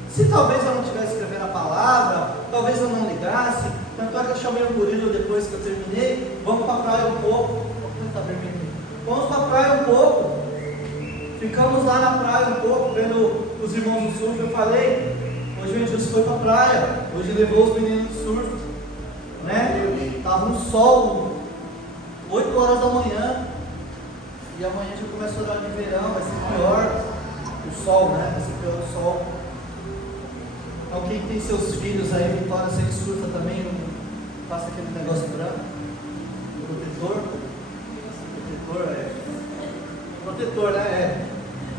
Se talvez eu não estivesse escrevendo a palavra, talvez eu não ligasse. Tanto é que eu chamei o Murilo depois que eu terminei. Vamos para a praia um pouco. Vamos para a praia um pouco. Ficamos lá na praia um pouco, vendo os irmãos do surf. Eu falei, hoje o Edilson foi para a praia, hoje levou os meninos do surf, né? Estava um sol, 8 horas da manhã, e amanhã já começa o horário de verão, vai ser pior o sol, né? Vai ser pior o sol. Alguém que tem seus filhos aí, Vitória, você que surfa também, não passa aquele negócio branco, protetor, né?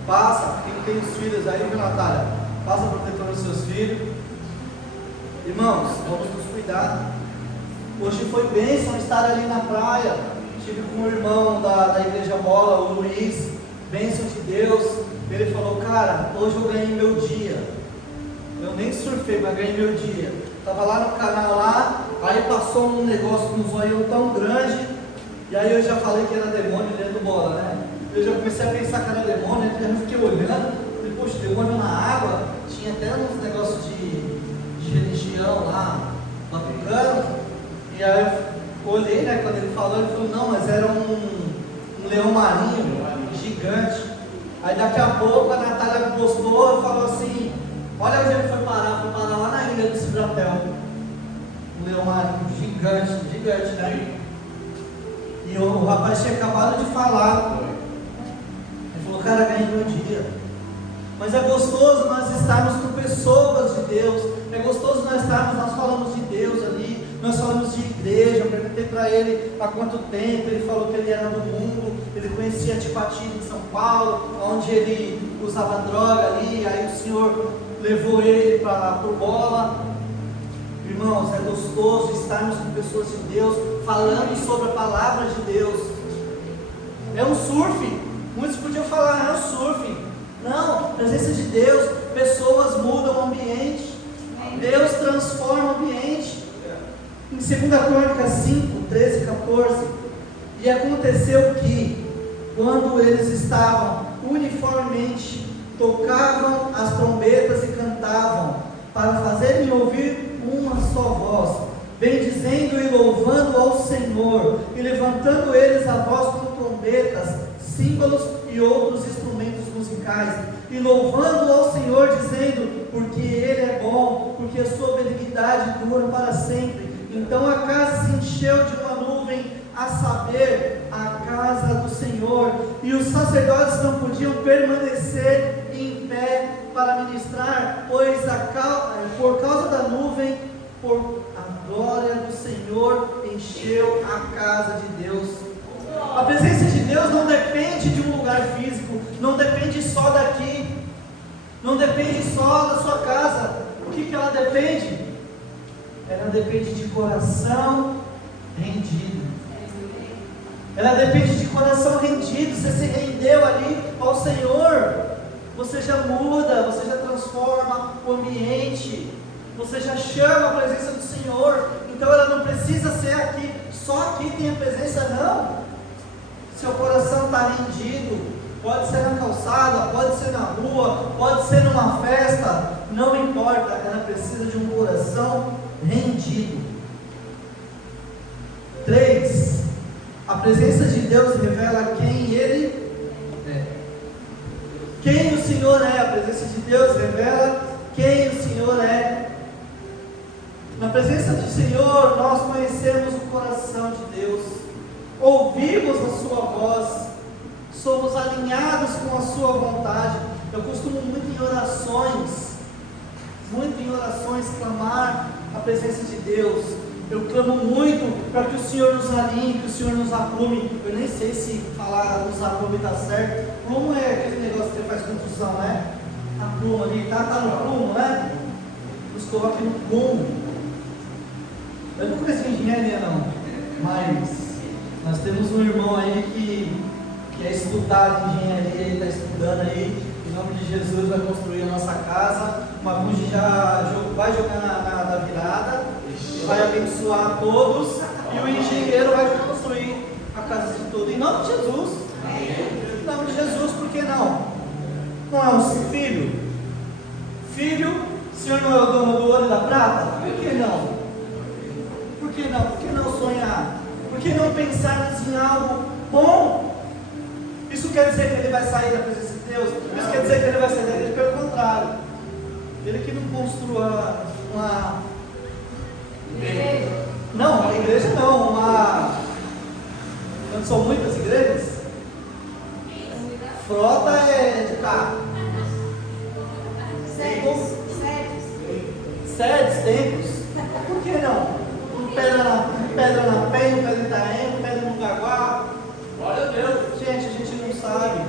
Passa, quem tem os filhos aí, viu, Natália? Passa protetor nos seus filhos. Irmãos, vamos nos cuidar. Hoje foi bênção estar ali na praia. Estive com o irmão da Igreja Bola, o Luiz, bênção de Deus. Ele falou, cara, hoje eu ganhei meu dia. Eu nem surfei, mas ganhei meu dia. Estava lá no canal lá, aí passou um negócio com um zoião tão grande, e aí eu já falei que era demônio dentro do Bola, né? Eu já comecei a pensar que era demônio, eu fiquei olhando, falei, poxa, demônio na água, tinha até uns negócios de religião lá, batucando, e aí eu olhei, né, quando ele falou, não, mas era um leão marinho, gigante. Aí daqui a pouco a Natália postou e falou assim, olha onde ele foi parar lá na ilha do Cibratel, um leão marinho, gigante, né? E o rapaz tinha acabado de falar. Ele falou, cara, ganhei meu dia. Mas é gostoso nós estarmos com pessoas de Deus. É gostoso nós falamos de Deus ali. Nós falamos de igreja. Eu perguntei para ele há quanto tempo. Ele falou que ele era do mundo. Ele conhecia Tipatina em São Paulo, onde ele usava droga ali. Aí o Senhor levou ele para o Bola. Irmãos, é gostoso estarmos com pessoas de Deus, falando sobre a palavra de Deus. É um surf. Muitos podiam falar, é um surf. Não, presença de Deus, pessoas mudam o ambiente. Deus transforma o ambiente. Em 2 Crônicas 5, 13 e 14. E aconteceu que, quando eles estavam uniformemente, tocavam as trombetas e cantavam, para fazerem ouvir uma só voz, bendizendo e louvando ao Senhor, e levantando eles a voz com trombetas, símbolos e outros instrumentos musicais, e louvando ao Senhor, dizendo, porque Ele é bom, porque a sua benignidade dura para sempre. Então a casa se encheu de uma nuvem, a saber, a casa do Senhor, e os sacerdotes não podiam permanecer em pé para ministrar, pois por causa da nuvem, por a glória do Senhor encheu a casa de Deus. A presença de Deus não depende de um lugar físico, não depende só daqui, não depende só da sua casa. O que ela depende? Ela depende de coração rendido. Ela depende de coração rendido. Você se rendeu ali ao Senhor, você já muda, você já transforma o ambiente, você já chama a presença do Senhor. Então ela não precisa ser aqui, só aqui tem a presença, não. Seu coração está rendido, pode ser na calçada, pode ser na rua, pode ser numa festa, não importa, ela precisa de um coração rendido. 3. A presença de Deus revela quem Ele é. Quem o Senhor é. A presença de Deus revela quem o Senhor é. Na presença com a sua vontade. Eu costumo muito em orações, clamar a presença de Deus. Eu clamo muito para que o Senhor nos alinhe, que o Senhor nos aprume. Eu nem sei se falar nos aprume está certo. Plumo é aquele negócio que você faz construção, né? A pluma ali, tá no plumo, né? Nos coloque no plumo. Eu não conheço engenharia não, mas nós temos um irmão aí que é estudado em engenharia, ele está estudando aí. Em nome de Jesus vai construir a nossa casa. O Maguji já vai jogar na virada, vai abençoar todos, e o engenheiro vai construir a casa de todos. Em nome de Jesus. Em nome de Jesus, por que não? Não é um filho? Filho, o Senhor não é o dono do ouro e da prata? Por que não? Por que não? Por que não sonhar? Por que não pensar em algo bom? Isso quer dizer que ele vai sair da presença de Deus? Isso quer dizer que ele vai sair da igreja? Pelo contrário. Ele que não construa uma... Não, uma igreja não, Quando são muitas igrejas, frota é de carro. Sedes, templos. Por que não? Pedra na Penha, pedra em Itaém, pedra no Gaguá. Glória a Deus. Gente, a gente não sabe.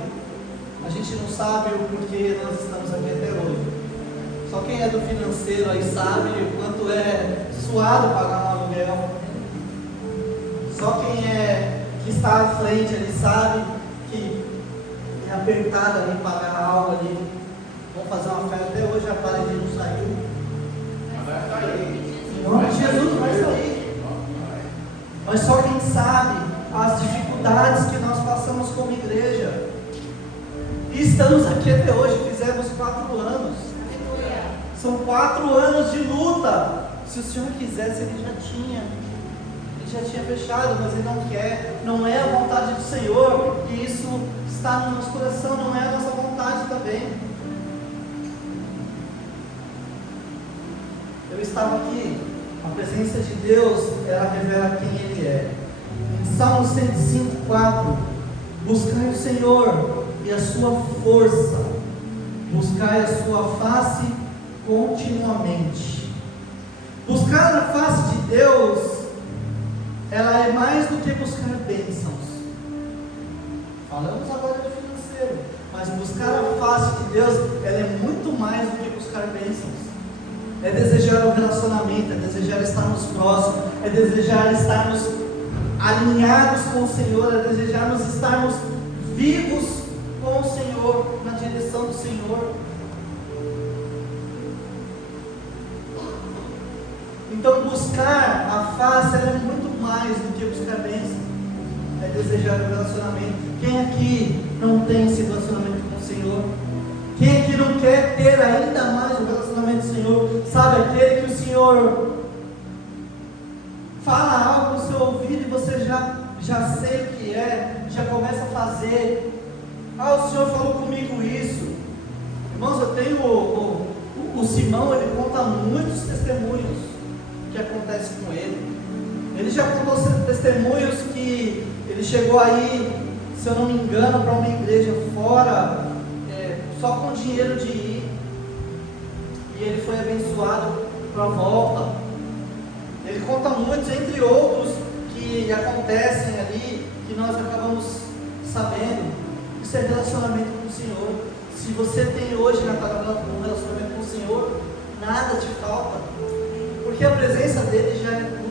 A gente não sabe o porquê nós estamos aqui até hoje. Só quem é do financeiro aí sabe o quanto é suado pagar um aluguel. Só que está à frente ali sabe que é apertado ali pagar algo ali. Vamos fazer uma festa até hoje, a parede não saiu. Vai sair. Em nome de Jesus vai sair. Mas só quem sabe as dificuldades que nós passamos como igreja. E estamos aqui até hoje, fizemos 4 anos. São 4 anos de luta. Se o Senhor quisesse, Ele já tinha fechado, mas Ele não quer. Não é a vontade do Senhor, e isso está no nosso coração, não é a nossa vontade também. Eu estava aqui, a presença de Deus, ela revela quem Ele é. Em Salmo 105:4, buscai o Senhor e a sua força, buscai a sua face continuamente. Buscar a face de Deus, ela é mais do que buscar bênçãos. Falamos agora de financeiro, mas buscar a face de Deus, ela é muito mais do que buscar bênçãos. É desejar um relacionamento, é desejar estarmos próximos, é desejar estarmos alinhados com o Senhor, é desejarmos estarmos vivos com o Senhor, na direção do Senhor. Então buscar a face é muito mais do que buscar bênção. É desejar um relacionamento. Quem aqui não tem esse relacionamento com o Senhor? Quem aqui não quer ter ainda mais o relacionamento com o Senhor? Sabe, aquele que o Senhor fala algo no seu ouvido e você já sei o que é, já começa a fazer. O Senhor falou comigo isso. Irmãos, eu tenho o Simão, ele conta muitos testemunhos que acontece com ele. Ele já contou testemunhos que ele chegou aí, se eu não me engano, para uma igreja fora, só com dinheiro de ir, e ele foi abençoado para a volta. Ele conta muitos, entre outros, que acontecem ali, que nós acabamos sabendo. Isso é relacionamento com o Senhor. Se você tem hoje um relacionamento com o Senhor, nada te falta, porque a presença dele já é tudo.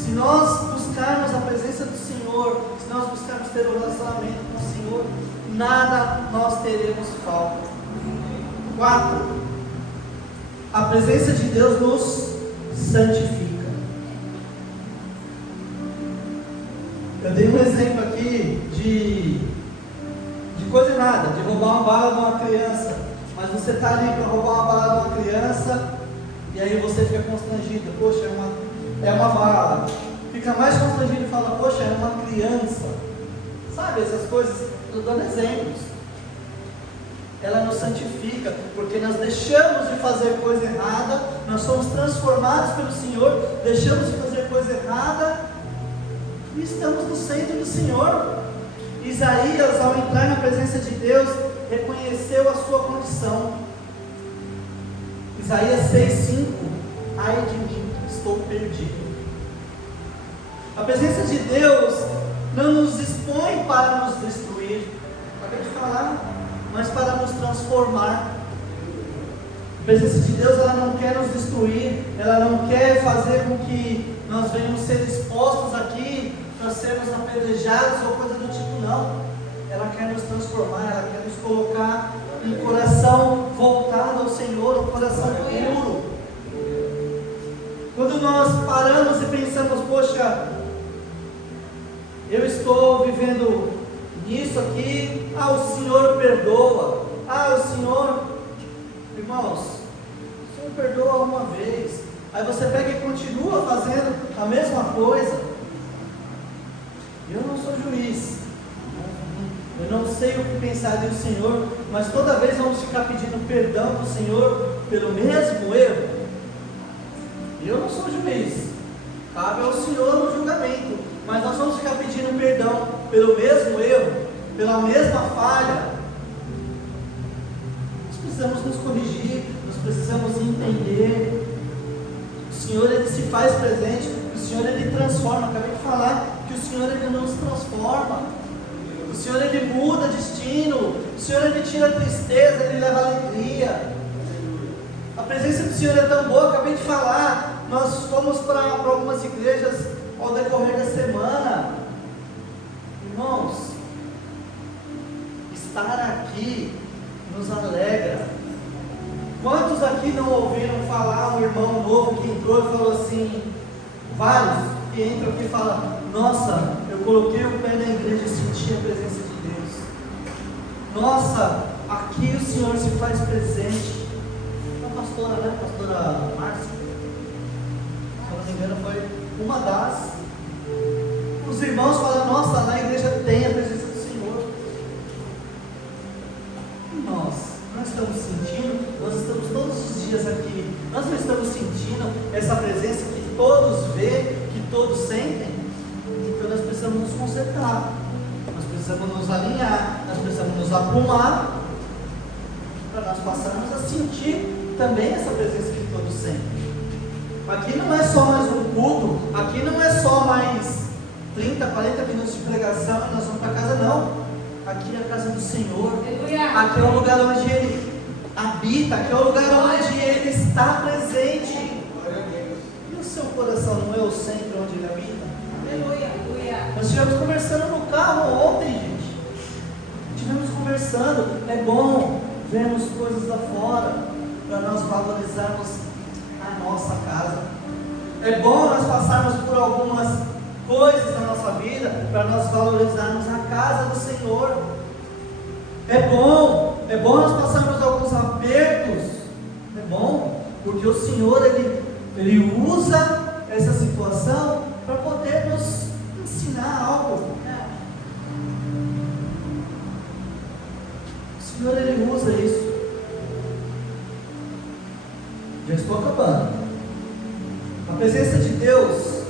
Se nós buscarmos a presença do Senhor, se nós buscarmos ter um relacionamento com o Senhor, nada nós teremos falta. 4. A presença de Deus nos santifica. Eu dei um exemplo aqui de coisa nada, de roubar uma bala de uma criança. Mas você está ali para roubar uma bala de uma criança, e aí você fica constrangido. Poxa, é uma bala. Fica mais constrangido e fala, poxa, é uma criança. Sabe, essas coisas, estou dando exemplos. Ela nos santifica, porque nós deixamos de fazer coisa errada, nós somos transformados pelo Senhor, deixamos de fazer coisa errada, e estamos no centro do Senhor. Isaías, ao entrar na presença de Deus, reconheceu a sua condição. Isaías 6,5: ai de mim, estou perdido. A presença de Deus não nos expõe para nos destruir, acabei de falar, mas para nos transformar. A presença de Deus, ela não quer nos destruir, ela não quer fazer com que nós venhamos ser expostos aqui para sermos apedrejados ou coisa do tipo, não. Ela quer nos transformar, ela quer nos colocar um coração voltado ao Senhor, um coração puro. Quando nós paramos e pensamos, poxa, eu estou vivendo nisso aqui, o Senhor perdoa, o Senhor, irmãos, o Senhor perdoa uma vez, aí você pega e continua fazendo a mesma coisa. Eu não sou juiz, eu não sei o que pensar do Senhor, mas toda vez vamos ficar pedindo perdão do Senhor pelo mesmo erro. Eu não sou juiz, cabe ao Senhor o julgamento, mas nós vamos ficar pedindo perdão pelo mesmo erro, pela mesma falha. Nós precisamos nos corrigir, nós precisamos entender. O Senhor, Ele se faz presente, o Senhor, Ele transforma. Acabei de falar que o Senhor, Ele nos transforma, o Senhor, Ele muda destino, o Senhor, Ele tira a tristeza, Ele leva a alegria. A presença do Senhor é tão boa, acabei de falar, nós fomos para algumas igrejas ao decorrer da semana. Irmãos, estar aqui nos alegra. Quantos aqui não ouviram falar um irmão novo que entrou e falou assim, vários que entram aqui e falam, nossa, eu coloquei o pé na igreja e senti a presença de Deus. Nossa, aqui o Senhor se faz presente. A pastora, né? A pastora Márcia, se não me engano, foi uma das. Os irmãos falam, nossa, na igreja tem a presença do Senhor. Nós estamos sentindo, nós estamos todos os dias aqui, nós não estamos sentindo essa presença que todos vê, que todos sentem. Então nós precisamos nos consertar, nós precisamos nos alinhar, nós precisamos nos aprumar, para nós passarmos a sentir também essa presença que todos sentem. Aqui não é só mais um culto, aqui não é só mais 30, 40 minutos de pregação e nós vamos para casa, não. Aqui é a casa do Senhor, aqui é o lugar onde Ele habita, aqui é o lugar onde Ele está presente. E o seu coração não é o centro onde Ele habita? Nós estivemos conversando no carro ontem, gente. Estivemos conversando, é bom vermos coisas lá fora, para nós valorizarmos a nossa casa. É bom nós passarmos por algumas coisas na nossa vida, para nós valorizarmos a casa do Senhor. É bom nós passarmos alguns apertos. É bom, porque o Senhor, Ele usa essa situação para poder nos ensinar algo. O Senhor, Ele usa isso. Já estou acabando. A presença de Deus,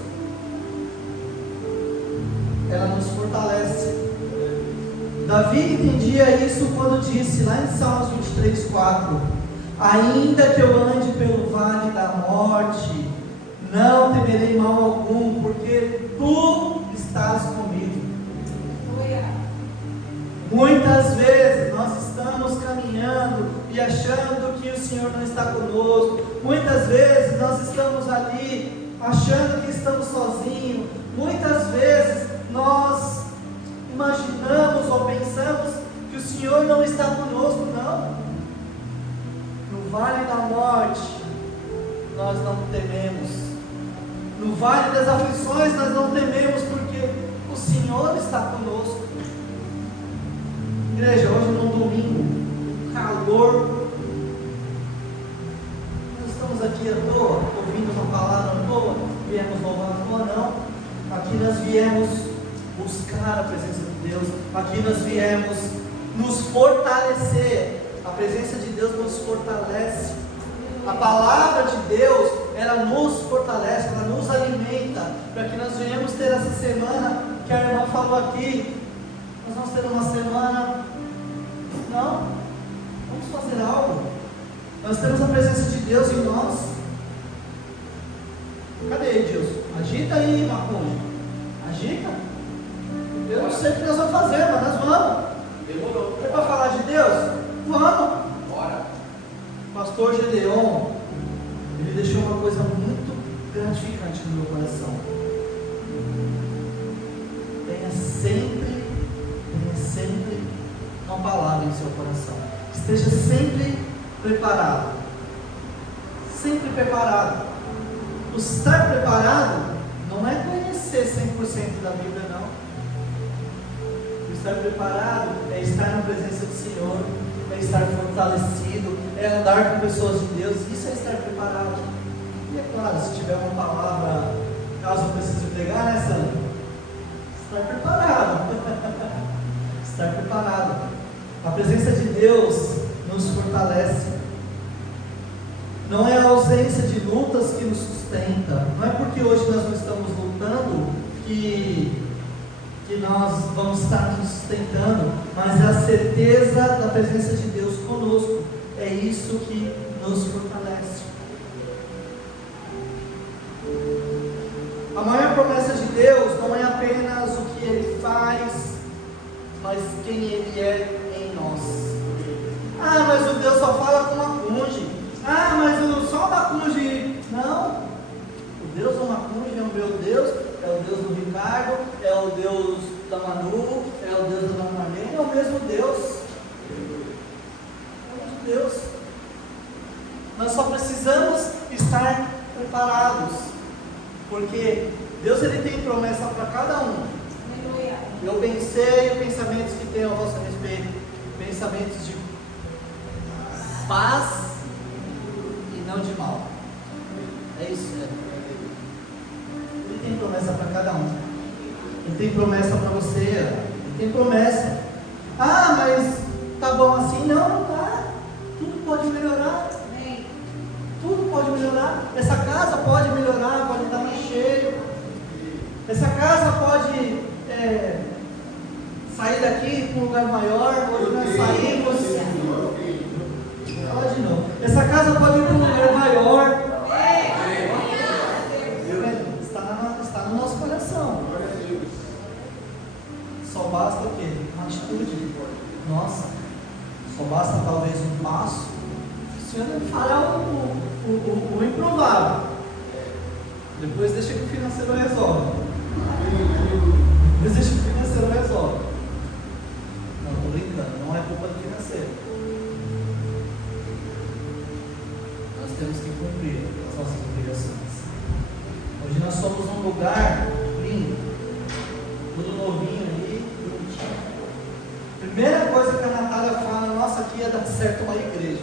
ela nos fortalece. Davi entendia isso quando disse lá em Salmos 23:4: ainda que eu ande pelo vale da morte, não temerei mal algum, porque tu estás comigo. Muitas vezes nós estamos caminhando e achando que o Senhor não está conosco. Muitas vezes nós estamos ali achando que estamos sozinhos. Muitas vezes nós imaginamos ou pensamos que o Senhor não está conosco. Não. No vale da morte nós não tememos. No vale das aflições nós não tememos, porque o Senhor está conosco. Igreja, hoje num domingo, calor, nós estamos aqui à toa, ouvindo uma palavra à toa, viemos louvar à toa, não. Aqui nós viemos buscar a presença de Deus, aqui nós viemos nos fortalecer. A presença de Deus nos fortalece. A palavra de Deus, ela nos fortalece, ela nos alimenta, para que nós venhamos ter essa semana que a irmã falou aqui, Nós vamos ter uma semana. Não. Vamos fazer algo. Nós temos a presença de Deus em nós. Cadê Edilson? Agita aí, Macunja. Agita. Eu não sei o que nós vamos fazer, mas nós vamos. Demorou. É para falar de Deus? Vamos. Bora. O pastor Gedeon, ele deixou uma coisa muito gratificante no meu coração. Tenha sempre uma palavra em seu coração. Esteja sempre preparado. Sempre preparado. O estar preparado não é conhecer 100% da Bíblia, não. O estar preparado é estar na presença do Senhor, é estar fortalecido, é andar com pessoas de Deus. Isso é estar preparado. E é claro, se tiver uma palavra, caso eu precise pregar, né, Sandra? Estar preparado. Estar preparado. A presença de Deus nos fortalece. Não é a ausência de lutas que nos sustenta. Não é porque hoje nós não estamos lutando que nós vamos estar nos sustentando, mas é a certeza da presença de Deus conosco. É isso que nos fortalece. A maior promessa de Deus não é apenas o que Ele faz, mas quem Ele é em nós. Ah, mas o Deus só fala com Macunge. Ah, mas só o Macunge. Não. O Deus do Macunge é o meu Deus, é o Deus do Ricardo, é o Deus da Manu, é o Deus da Marlene, é o mesmo Deus. É o mesmo Deus. Nós só precisamos estar preparados, porque Deus ele tem promessa para cada um. Eu pensei pensamentos que tenho a vosso respeito, pensamentos de paz e não de mal. É isso, né? Ele tem promessa para cada um. Ele tem promessa para você. Ele tem promessa. Ah, mas tá bom assim? Não, tá. Tudo pode melhorar. Tudo pode melhorar. Essa casa pode melhorar, pode estar mais cheio. Essa casa pode sair daqui para um lugar maior. Hoje nós saímos. Pode não. Essa casa pode ir para um lugar maior. Está no nosso coração. Só basta o quê? Uma atitude. Nossa, só basta talvez um passo. O Senhor fará o improvável. Depois deixa que o financeiro resolve. Depois deixa que o financeiro resolve. Não, estou brincando, não é culpa do financeiro. Nós temos que cumprir as nossas obrigações. Hoje nós somos um lugar lindo, tudo novinho ali, bonitinho. Primeira coisa que a Natália fala, nossa, aqui ia dar certo uma igreja.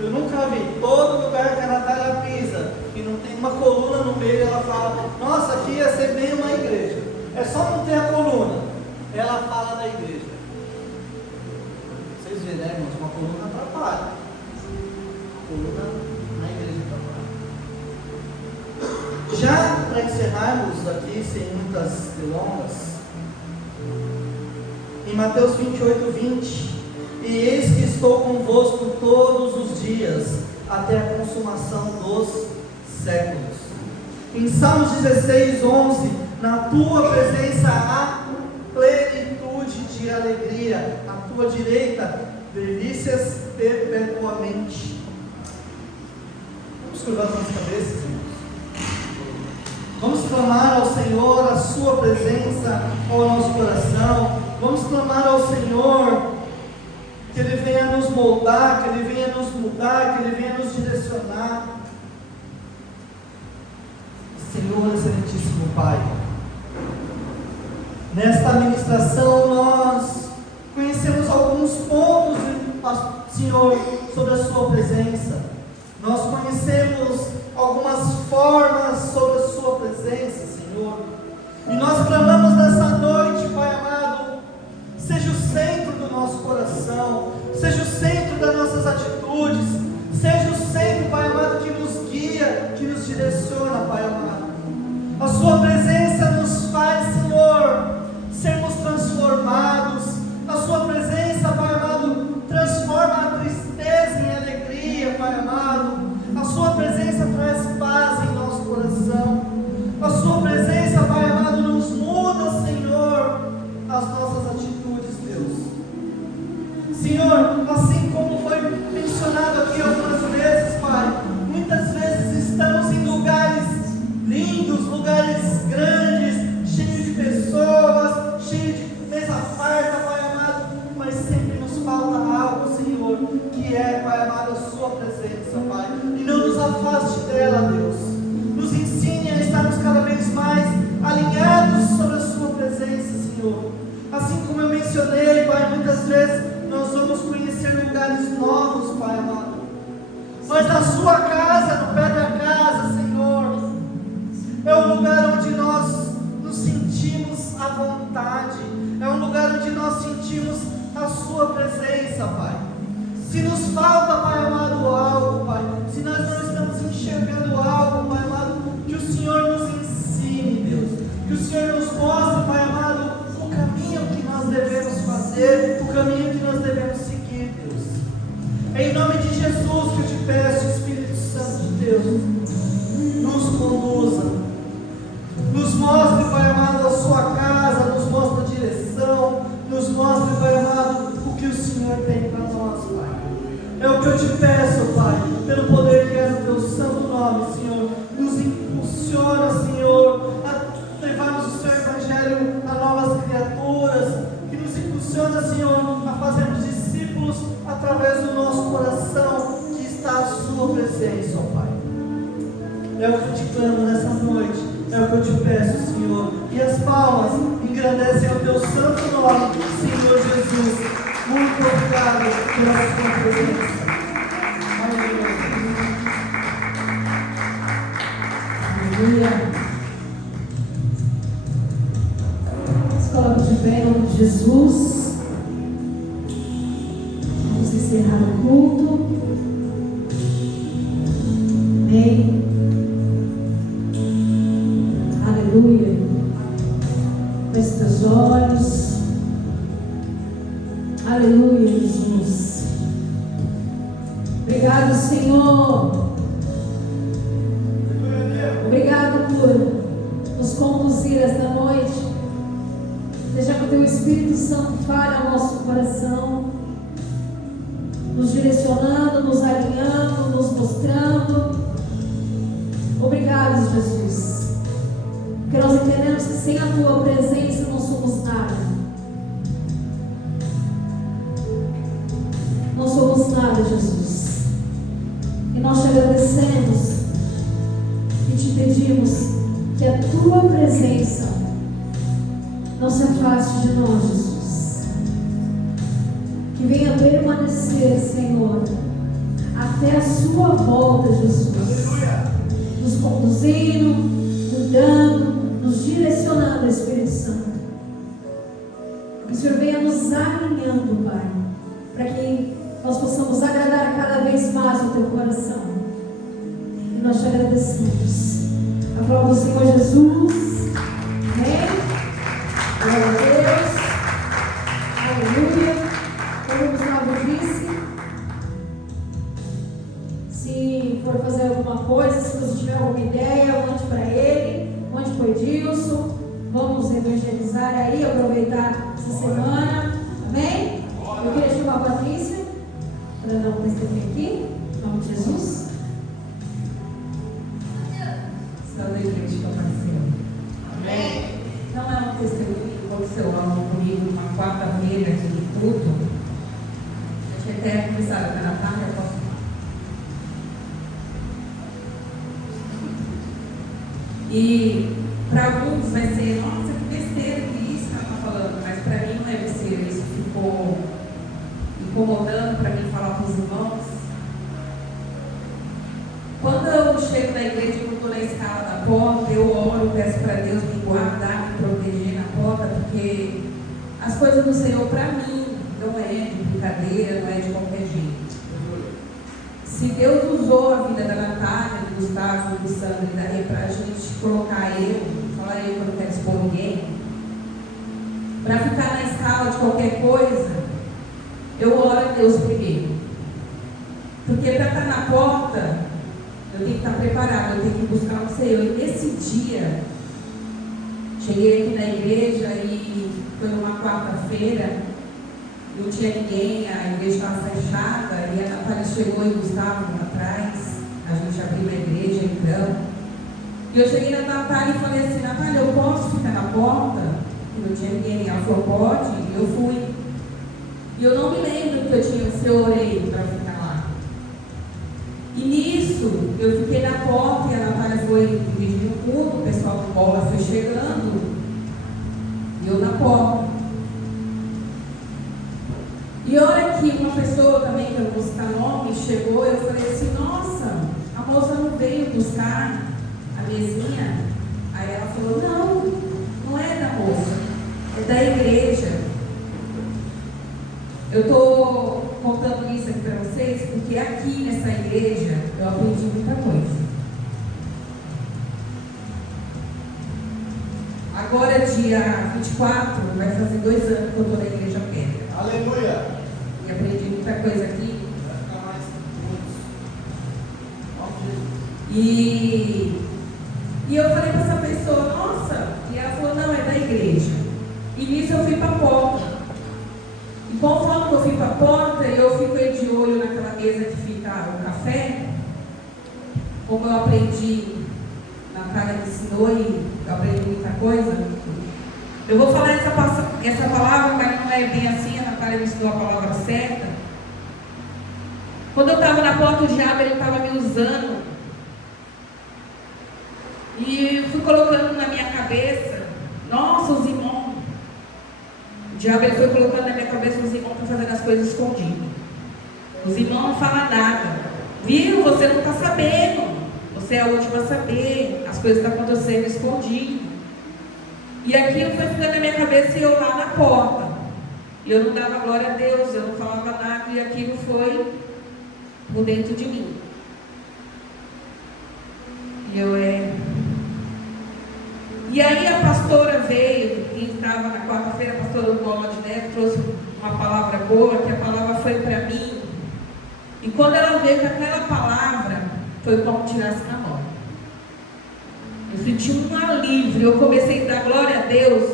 Eu nunca vi, todo lugar que a Natália pisa e não tem uma coluna no meio, ela fala, nossa, aqui ia ser bem uma igreja. É só não ter a coluna. Ela fala da igreja. Vocês verem, né, irmãos? Uma coluna atrapalha. Coluna na igreja atrapalha. Já para encerrarmos aqui, sem muitas delongas, em Mateus 28:20, e eis que estou convosco todos os dias, até a consumação dos séculos. Em Salmos 16:11, na tua presença há plenitude de alegria, à tua direita, delícias perpetuamente. Vamos curvar nossas cabeças, irmãos. Vamos clamar ao Senhor a sua presença ao nosso coração. Vamos clamar ao Senhor que Ele venha nos moldar, que Ele venha nos mudar, que Ele venha nos direcionar. Senhor, excelentíssimo Pai, nesta ministração nós conhecemos alguns pontos, Senhor, sobre a sua presença. Nós conhecemos algumas formas sobre a sua presença, Senhor. E nós clamamos nessa noite, Pai amado, seja o centro do nosso coração, seja o centro das nossas atitudes, seja o centro, Pai amado, que nos guia, que nos direciona, Pai amado. A sua presença nos faz, Senhor, sermos transformados, Pai amado. A sua presença traz paz em nosso coração. A sua presença, Pai amado, nos muda, Senhor, as nossas atitudes, Deus. Senhor, assim como foi mencionado aqui algumas vezes, Pai, muitas vezes estamos em lugares lindos, lugares grandes, cheios de pessoas, cheios de mesa farta, Pai amado, mas sempre nos falta algo, Senhor, que é, Pai amado, a sua presença, Pai. E não nos afaste dela, Deus. Nos ensine a estarmos cada vez mais alinhados sobre a sua presença, Senhor. Assim como eu mencionei, Pai, muitas vezes nós vamos conhecer lugares novos, Pai amado. Mas na sua casa, no pé da casa, Senhor, é um lugar onde nós nos sentimos à vontade. É um lugar onde nós sentimos a sua presença, Pai. Se nos falta, Pai amado, algo, Pai, se nós não estamos enxergando algo, Pai amado, que o Senhor nos ensine, Deus. Que o Senhor nos mostre, Pai amado, o caminho que nós devemos fazer, o caminho que nós devemos seguir, Deus. É em nome de Jesus que eu te peço, Espírito Santo de Deus, nos conduza, nos mostre, Pai amado, a sua casa, nos mostre a direção, nos mostre, Pai amado, o que o Senhor tem para nós, Pai. É o que eu te peço, Pai, pelo poder que é no teu santo nome, Senhor. Nos impulsiona, Senhor, a levarmos o seu evangelho a novas criaturas, que nos impulsiona, Senhor, a fazermos discípulos através do nosso coração, que está a sua presença, ó Pai. É o que eu te clamo nessa noite, é o que eu te peço, Senhor. E as palmas engrandecem o teu santo nome, Senhor Jesus. Muito obrigado pela sua presença. Aleluia. Se coloque de pé em nome de Jesus. Vamos encerrar o culto. Amém. Aleluia. Feche teus olhos. Aleluia, Jesus. Obrigado, Senhor. Obrigado por nos conduzir esta noite. Deixa que o Teu Espírito Santo fale ao nosso coração, nos direcionando, nos alinhando, nos mostrando. Obrigado, Jesus. Porque nós entendemos que sem a Tua presença não somos nada. Não somos nada, Jesus. E nós te agradecemos e te pedimos que a Tua presença não se afaste de nós, Jesus. Que venha permanecer, Senhor, até a Sua volta, Jesus. Nos conduzindo, mudando, nos direcionando, Espírito Santo. Que o Senhor venha nos alinhando, Pai, para que nós possamos agradar cada vez mais o Teu coração. E nós te agradecemos. Aplauda o Senhor Jesus. Amém. Glória a Deus. Aleluia. Como o Gustavo disse, se for fazer alguma coisa, se você tiver alguma ideia, mande para ele, mande para o Edilson. Vamos evangelizar aí, aproveitar essa semana. Amém? Eu queria chamar a Patrícia para dar um testemunho aqui, em nome de Jesus. Estando a igreja que apareceu. Amém. Não é um testemunho que aconteceu algo comigo uma quarta-feira de culto. A gente até começaram a Natália, eu posso falar. E para alguns vai ser, nossa, que besteira que isso que ela está falando, mas para mim não é besteira, isso ficou incomodando para mim falar para os irmãos. Quando eu chego na igreja e estou na escala da porta, eu oro, peço para Deus me guardar, me proteger na porta, porque as coisas do Senhor para mim não é de brincadeira, não é de qualquer jeito. Se Deus usou a vida da Natália, do Gustavo, do Sandro e da Rê para a gente colocar falar eu que eu não quero expor ninguém, para ficar na escala de qualquer coisa, eu oro a Deus primeiro. Porque para estar na porta, tenho que estar preparado, eu tenho que buscar o Senhor. E nesse dia, cheguei aqui na igreja e foi numa quarta-feira, não tinha ninguém, a igreja estava fechada, e a Natália chegou e o Gustavo atrás, a gente abriu a igreja, entramos. E eu cheguei na Natália e falei assim: Natália, eu posso ficar na porta? E não tinha ninguém, ela falou: pode, e eu fui. E eu não me lembro se eu orei para ficar lá. E nisso, eu fiquei na porta e a Natália foi dividir o culto, o pessoal do bola foi chegando, e eu na porta. E a hora que uma pessoa também, que eu não vou citar nome, chegou, eu falei assim: nossa, a moça não veio buscar a mesinha? Aí ela falou: não, não é da moça, é da igreja. Eu estou contando isso aqui para vocês porque aqui nessa igreja eu aprendi muita coisa. Agora, dia 24, vai fazer 2 anos que eu estou na igreja Pedra. Aleluia! E aprendi muita coisa aqui. Vai ficar mais E eu falei para essa pessoa: nossa, e ela falou: não, é da igreja. E nisso eu fui para a porta. E conforme que eu fui para a porta, eu fiquei de olho naquela mesa que fica o café. Como eu aprendi, Natália me ensinou e eu aprendi muita coisa. Eu vou falar essa palavra, mas não é bem assim, a Natália me ensinou a palavra certa. Quando eu estava na porta, o diabo estava me usando. E eu fui colocando na minha cabeça, nossa, os irmãos. O diabo foi colocando na minha cabeça os irmãos para fazer as coisas escondidas. Os irmãos não falam nada. Viu? Você não está sabendo. Você é a última a saber. As coisas estão acontecendo escondidas. E aquilo foi ficando na minha cabeça e eu lá na porta. E eu não dava glória a Deus, eu não falava nada. E aquilo foi por dentro de mim. E aí a pastora veio, e estava na quarta-feira, a pastora Bola de Neve trouxe uma palavra boa, que a palavra foi para mim. E quando ela veio com aquela palavra, foi como tirasse a mão. Eu senti um alívio, eu comecei a dar glória a Deus.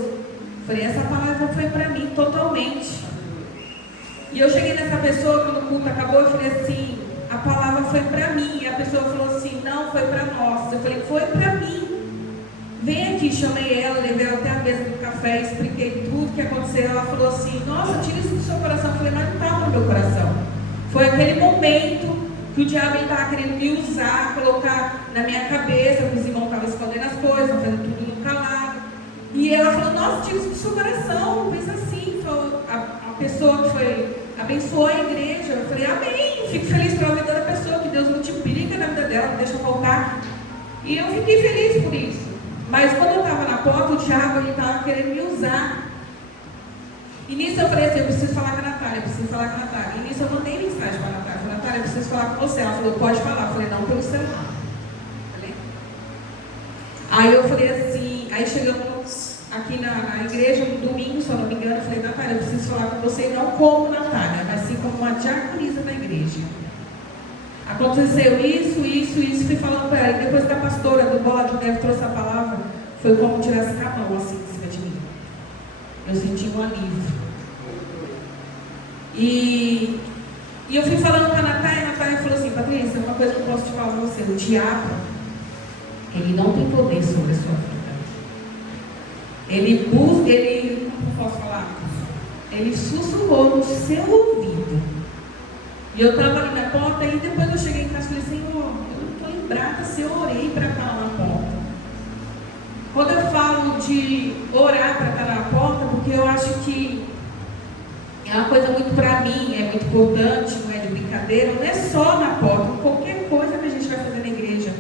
Falei: essa palavra foi para mim totalmente. E eu cheguei nessa pessoa, quando o culto acabou, eu falei assim: a palavra foi para mim. E a pessoa falou assim: não, foi para nós. Eu falei: foi para mim. Vem aqui, chamei ela, levei ela até a mesa do café, expliquei tudo que aconteceu. Ela falou assim: nossa, tira isso do seu coração. Eu falei: mas não estava no meu coração. Foi aquele momento que o diabo estava querendo me usar, colocar na minha cabeça, que os irmãos estavam escondendo as coisas, fazendo tudo no calado. E ela falou: nossa, tira isso do seu coração. Pensa assim, falou a pessoa que foi, abençoou a igreja. Eu falei: amém, fico feliz pela vida da pessoa, que Deus multiplica na vida dela, não deixa faltar. E eu fiquei feliz por isso. Mas quando eu estava na porta, o diabo estava querendo me usar. E nisso eu falei assim: eu preciso falar com a Natália, E nisso eu mandei mensagem para a Natália. Eu falei: Natália, eu preciso falar com você. Ela falou: pode falar. Eu falei: não, pelo celular. Aí eu falei assim, aí chegamos aqui na igreja no domingo, se eu não me engano. Eu falei: Natália, eu preciso falar com você, não como Natália, mas sim como uma diaconisa da igreja. Aconteceu isso, fui falando para ela. Depois que a pastora do Bola de Neve trouxe a palavra, foi como tirasse a mão assim em cima de mim. Eu senti um alívio. E eu fui falando com a Natália falou assim: Patrícia, uma coisa que eu posso te falar para você: o diabo, ele não tem poder sobre a sua vida. Ele, como eu posso falar? Ele sussurrou no seu ouvido. E eu estava ali na porta, e depois eu cheguei em casa e falei: Senhor, eu não estou lembrada se eu orei para estar lá na porta. Quando eu falo de orar para estar na porta, porque eu acho que é uma coisa muito para mim, é muito importante, não é de brincadeira, não é só na porta, qualquer coisa que a gente vai fazer na igreja.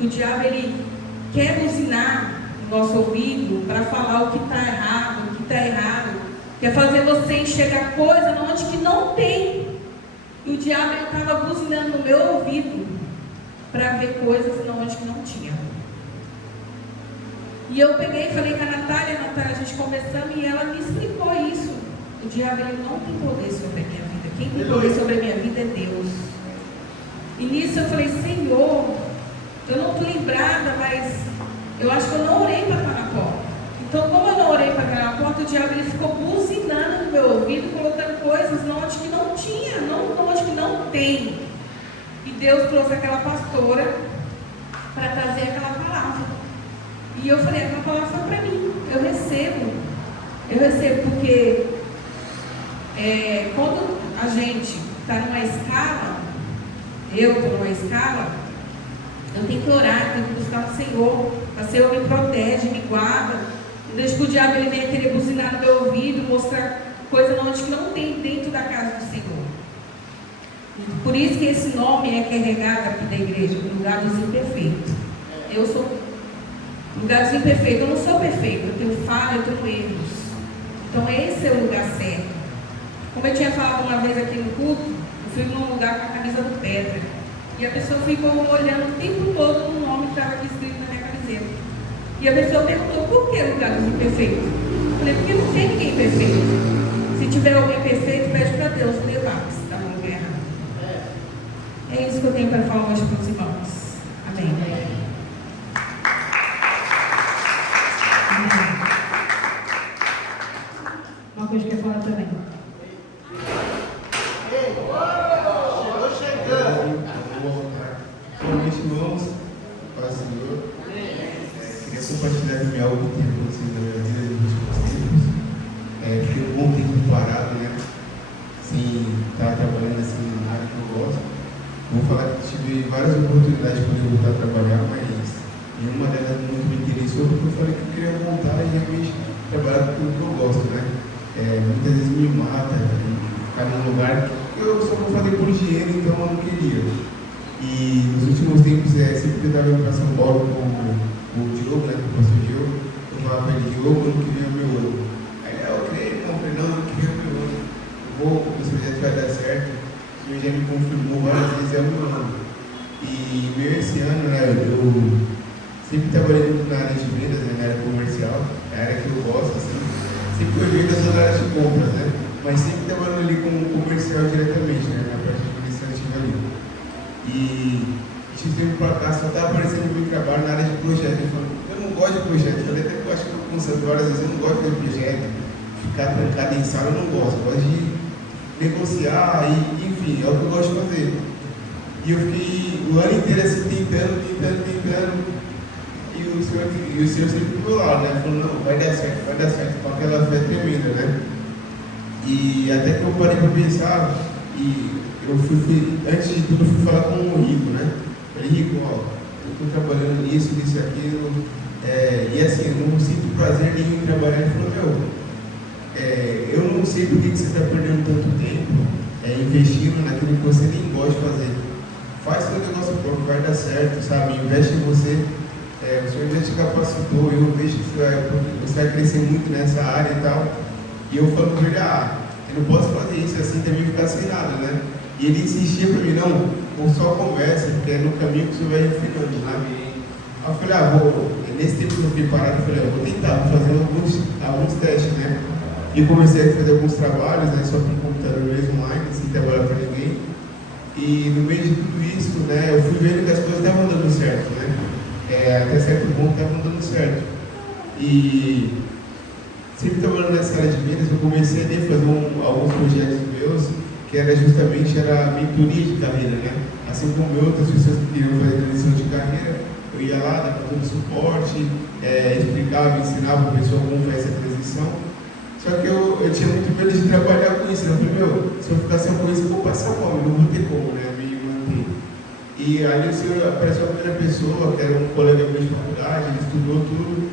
O diabo, ele quer buzinar no nosso ouvido para falar o que está errado, quer fazer você enxergar coisa onde que não tem. E o diabo estava buzinando no meu ouvido para ver coisas onde que não tinha. E eu peguei e falei com a Natália, a gente conversando, e ela me explicou isso. O diabo, ele não tem poder sobre a minha vida. Quem tem poder sobre a minha vida é Deus. E nisso eu falei: Senhor, Eu não estou lembrada, mas eu acho que eu não orei para estar na porta. Então, como eu não orei para estar na porta, o diabo ele ficou buzinando no meu ouvido, colocando coisas onde que não tinha, onde que não tem. E Deus trouxe aquela pastora para trazer aquela palavra. E eu falei, aquela palavra foi para mim. Eu recebo porque quando a gente está numa escala, eu estou numa escala, eu tenho que orar, tenho que buscar o Senhor. O Senhor me protege, me guarda. Não deixa que o diabo ele venha querer buzinar no meu ouvido, mostrar coisa onde que não tem dentro da casa do Senhor. Por isso que esse nome é carregado aqui da igreja, lugar dos imperfeitos. Eu sou lugar dos imperfeitos, eu não sou perfeito, eu tenho falha, eu tenho erros. Então esse é o lugar certo. Como eu tinha falado uma vez aqui no culto, eu fui num lugar com a camisa do Pedra. E a pessoa ficou olhando o tempo todo no nome que estava aqui escrito na minha camiseta. E a pessoa perguntou, por que lugar dos imperfeitos? Eu falei, porque não tem ninguém perfeito. Se tiver alguém perfeito, pede para Deus levar, se está no lugar errado. É isso que eu tenho para falar hoje para os irmãos. Amém. Uma coisa que eu falar também. Irmãos, Pai Senhor, queria compartilhar também algo que tem acontecido na minha vida nos últimos tempos. Fiquei um bom tempo parado, né? Sem estar trabalhando assim na área que eu gosto. Vou falar que tive várias oportunidades de poder voltar a trabalhar, mas nenhuma delas muito me interessou, porque eu falei que eu queria voltar e realmente trabalhar com o que eu gosto, né? Muitas vezes me mata, ficar num lugar que eu só vou fazer por dinheiro, então eu não queria. E nos últimos tempos, sempre que eu estava indo para São Paulo com o Diogo, né, com o pastor Diogo, eu falava para ele, Diogo, ano que vem é o meu ano. Aí eu creio, não, falei, não, ano que vem é o meu ano. Eu vou, esse projeto vai dar certo. O Senhor já me confirmou várias vezes, é o meu ano. E meu esse ano, né, eu sempre trabalhei muito na área de vendas, né, na área comercial, é a área que eu gosto, assim. Sempre foi vendas na área de compras, né, mas sempre trabalhando ali como comercial diretamente, né, na parte administrativa ali. E esse tempo para cá só está aparecendo muito trabalho na área de projeto. Eu não gosto de projeto, eu falei até que eu acho que eu conceito várias vezes, eu não gosto de projeto, ficar trancado em sala, eu não gosto. Eu gosto de negociar, e, enfim, é o que eu gosto de fazer. E eu fiquei o ano inteiro assim, tentando, e o Senhor sempre do meu lado, né? Falando, não, vai dar certo, com aquela fé tremenda, né? E até que eu parei para pensar, e eu fui, antes de tudo, fui falar com o Rico, né? Falei, Rico, ó, eu estou trabalhando nisso, aquilo, e assim, eu não sinto prazer nenhum em trabalhar. Ele falou, eu não sei por que você está perdendo tanto tempo investindo naquilo que você nem gosta de fazer. Faz seu negócio próprio, vai dar certo, sabe? Investe em você. O Senhor já te capacitou, eu vejo que você vai crescer muito nessa área e tal. E eu falo para ele, eu não posso fazer isso assim também ficar sem nada, né? E ele insistia para mim, não, ou só conversa, porque é no caminho que o Senhor vai refinando, sabe? Aí eu falei, nesse tempo que eu fiquei parado, eu falei, vou tentar, vou fazer alguns testes, né? E comecei a fazer alguns trabalhos, né? Só com computador mesmo, online, sem trabalhar para ninguém. E no meio de tudo isso, né, eu fui vendo que as coisas estavam dando certo, né? Até certo ponto estavam dando certo. E sempre trabalhando nessa área de vendas, eu comecei a fazer alguns projetos meus, que era justamente a mentoria de carreira, né? Assim como outras pessoas que queriam fazer transição de carreira, eu ia lá, dava todo o suporte, explicava, ensinava a pessoa como faz essa transição. Só que eu tinha muito medo de trabalhar com isso, né? Eu falei, se eu ficar sem com isso, eu vou passar fome, não vou ter como, né? Me manter. E aí o Senhor apareceu a primeira pessoa, que era um colega meu de faculdade, ele estudou tudo,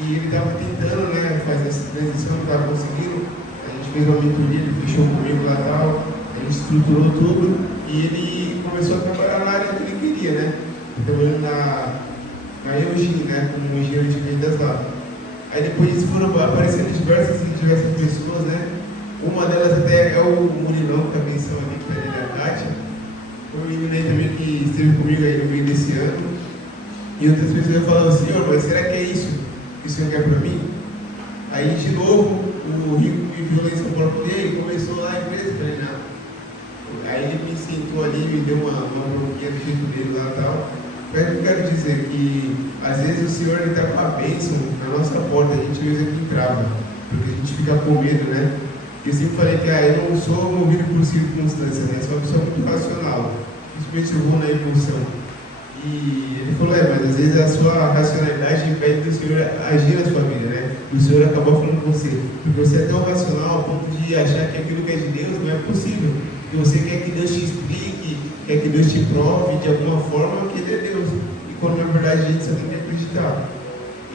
e ele estava tentando, né, fazer essa transição, não estava conseguindo. A gente fez uma mentoria, ele fechou comigo lá e tal, ele estruturou tudo, e ele começou a trabalhar na área que ele queria, né? Trabalhando na Eugene, né, como engenheiro de vendas lá. Aí depois disso foram aparecendo diversas pessoas, né? Uma delas até é o Murilão, que a menção ali, que é a Kátia. Foi um menino aí também que esteve comigo aí no meio desse ano. E outras pessoas falavam assim, mas será que é isso que o Senhor quer para mim? Aí de novo, o Rico me viu lá em São Paulo e começou lá a empresa, falei, não. Aí ele me sentou ali, me deu uma bronquinha do jeito dele lá e tal. Mas eu quero dizer que às vezes o Senhor está com a bênção na nossa porta, a gente usa que trava, porque a gente fica com medo, né? Eu sempre falei que eu não sou movido por circunstâncias, né? Sou uma pessoa muito racional, principalmente eu vou na emoção. E ele falou, mas às vezes a sua racionalidade impede do Senhor agir na sua vida, né? E o Senhor acabou falando com você, porque você é tão racional ao ponto de achar que aquilo que é de Deus não é possível. E você quer que Deus te explique, quer que Deus te prove de alguma forma que Ele é Deus. E quando na verdade a gente só tem que acreditar.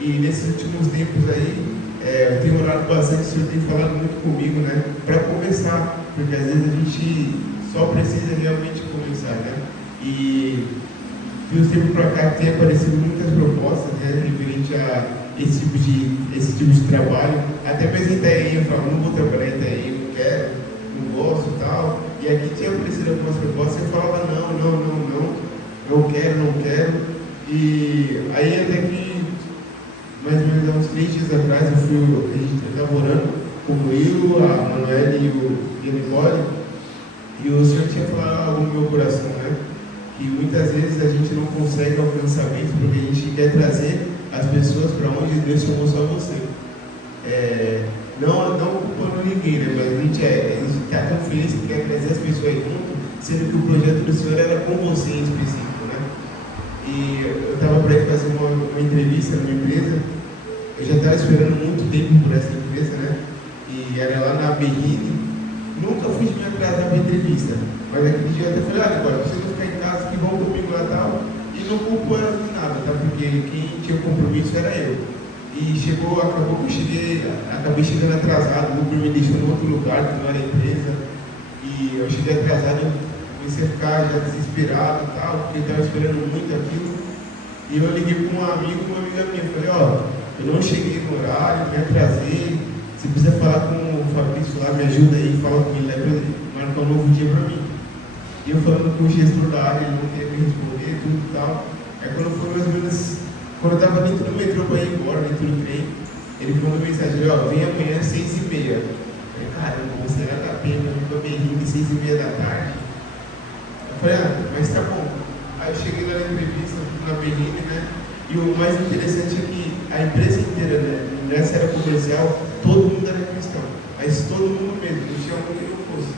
E nesses últimos tempos aí, eu tenho orado bastante, o Senhor tem falado muito comigo, né? Para começar, porque às vezes a gente só precisa realmente começar, né? E de uns tempos para cá tem aparecido muitas propostas, né, referente a esse tipo de trabalho. Até mesmo em Itaém, eu falo, não vou trabalhar em Itaém, não quero, não gosto e tal. E aqui tinha aparecido algumas propostas, eu falava não quero. E aí até que, mais ou menos há uns 3 dias atrás, a gente estava orando, como eu, a Manuela e a Nicole, e o Senhor tinha falado algo no meu coração, né? E muitas vezes a gente não consegue alcançamento porque a gente quer trazer as pessoas para onde Deus chamou só você. Não culpando ninguém, né? Mas a gente está tão feliz que quer trazer as pessoas junto, sendo que o projeto do Senhor era com você em específico, né? E eu estava para ir fazer uma entrevista numa empresa, eu já estava esperando muito tempo por essa empresa, né? E era lá na Berrine, nunca fui me atrasar para a entrevista, mas aquele dia eu até falei, agora você não ficar em casa, que vão comigo lá e tal, e não culpou ela de nada, tá? Porque quem tinha o compromisso era eu. E acabou que acabei chegando atrasado, o Uber me deixou em outro lugar, que não era a empresa, e eu cheguei atrasado, eu comecei a ficar já desesperado e tal, porque eu estava esperando muito aquilo, e eu liguei para um amigo, uma amiga minha, falei, eu não cheguei no horário, me atrasei, você precisa falar com o Fabrício lá, me ajuda aí, fala com ele, marca um novo dia para mim. E eu falando com o gestor da área, ele não queria me responder, tudo e tal. Aí quando foi mais ou menos, quando eu estava dentro do metrô para ir embora, dentro do trem, ele mandou mensagem, vem amanhã às 6h30. Eu falei, caramba, você era da pena, eu tô berrindo às 6h30 da tarde. Eu falei, mas tá bom. Aí eu cheguei lá na entrevista, na Berrine, né? E o mais interessante é que a empresa inteira, né, nessa era comercial, todo mundo era cristão. Mas todo mundo mesmo, não tinha um que não fosse.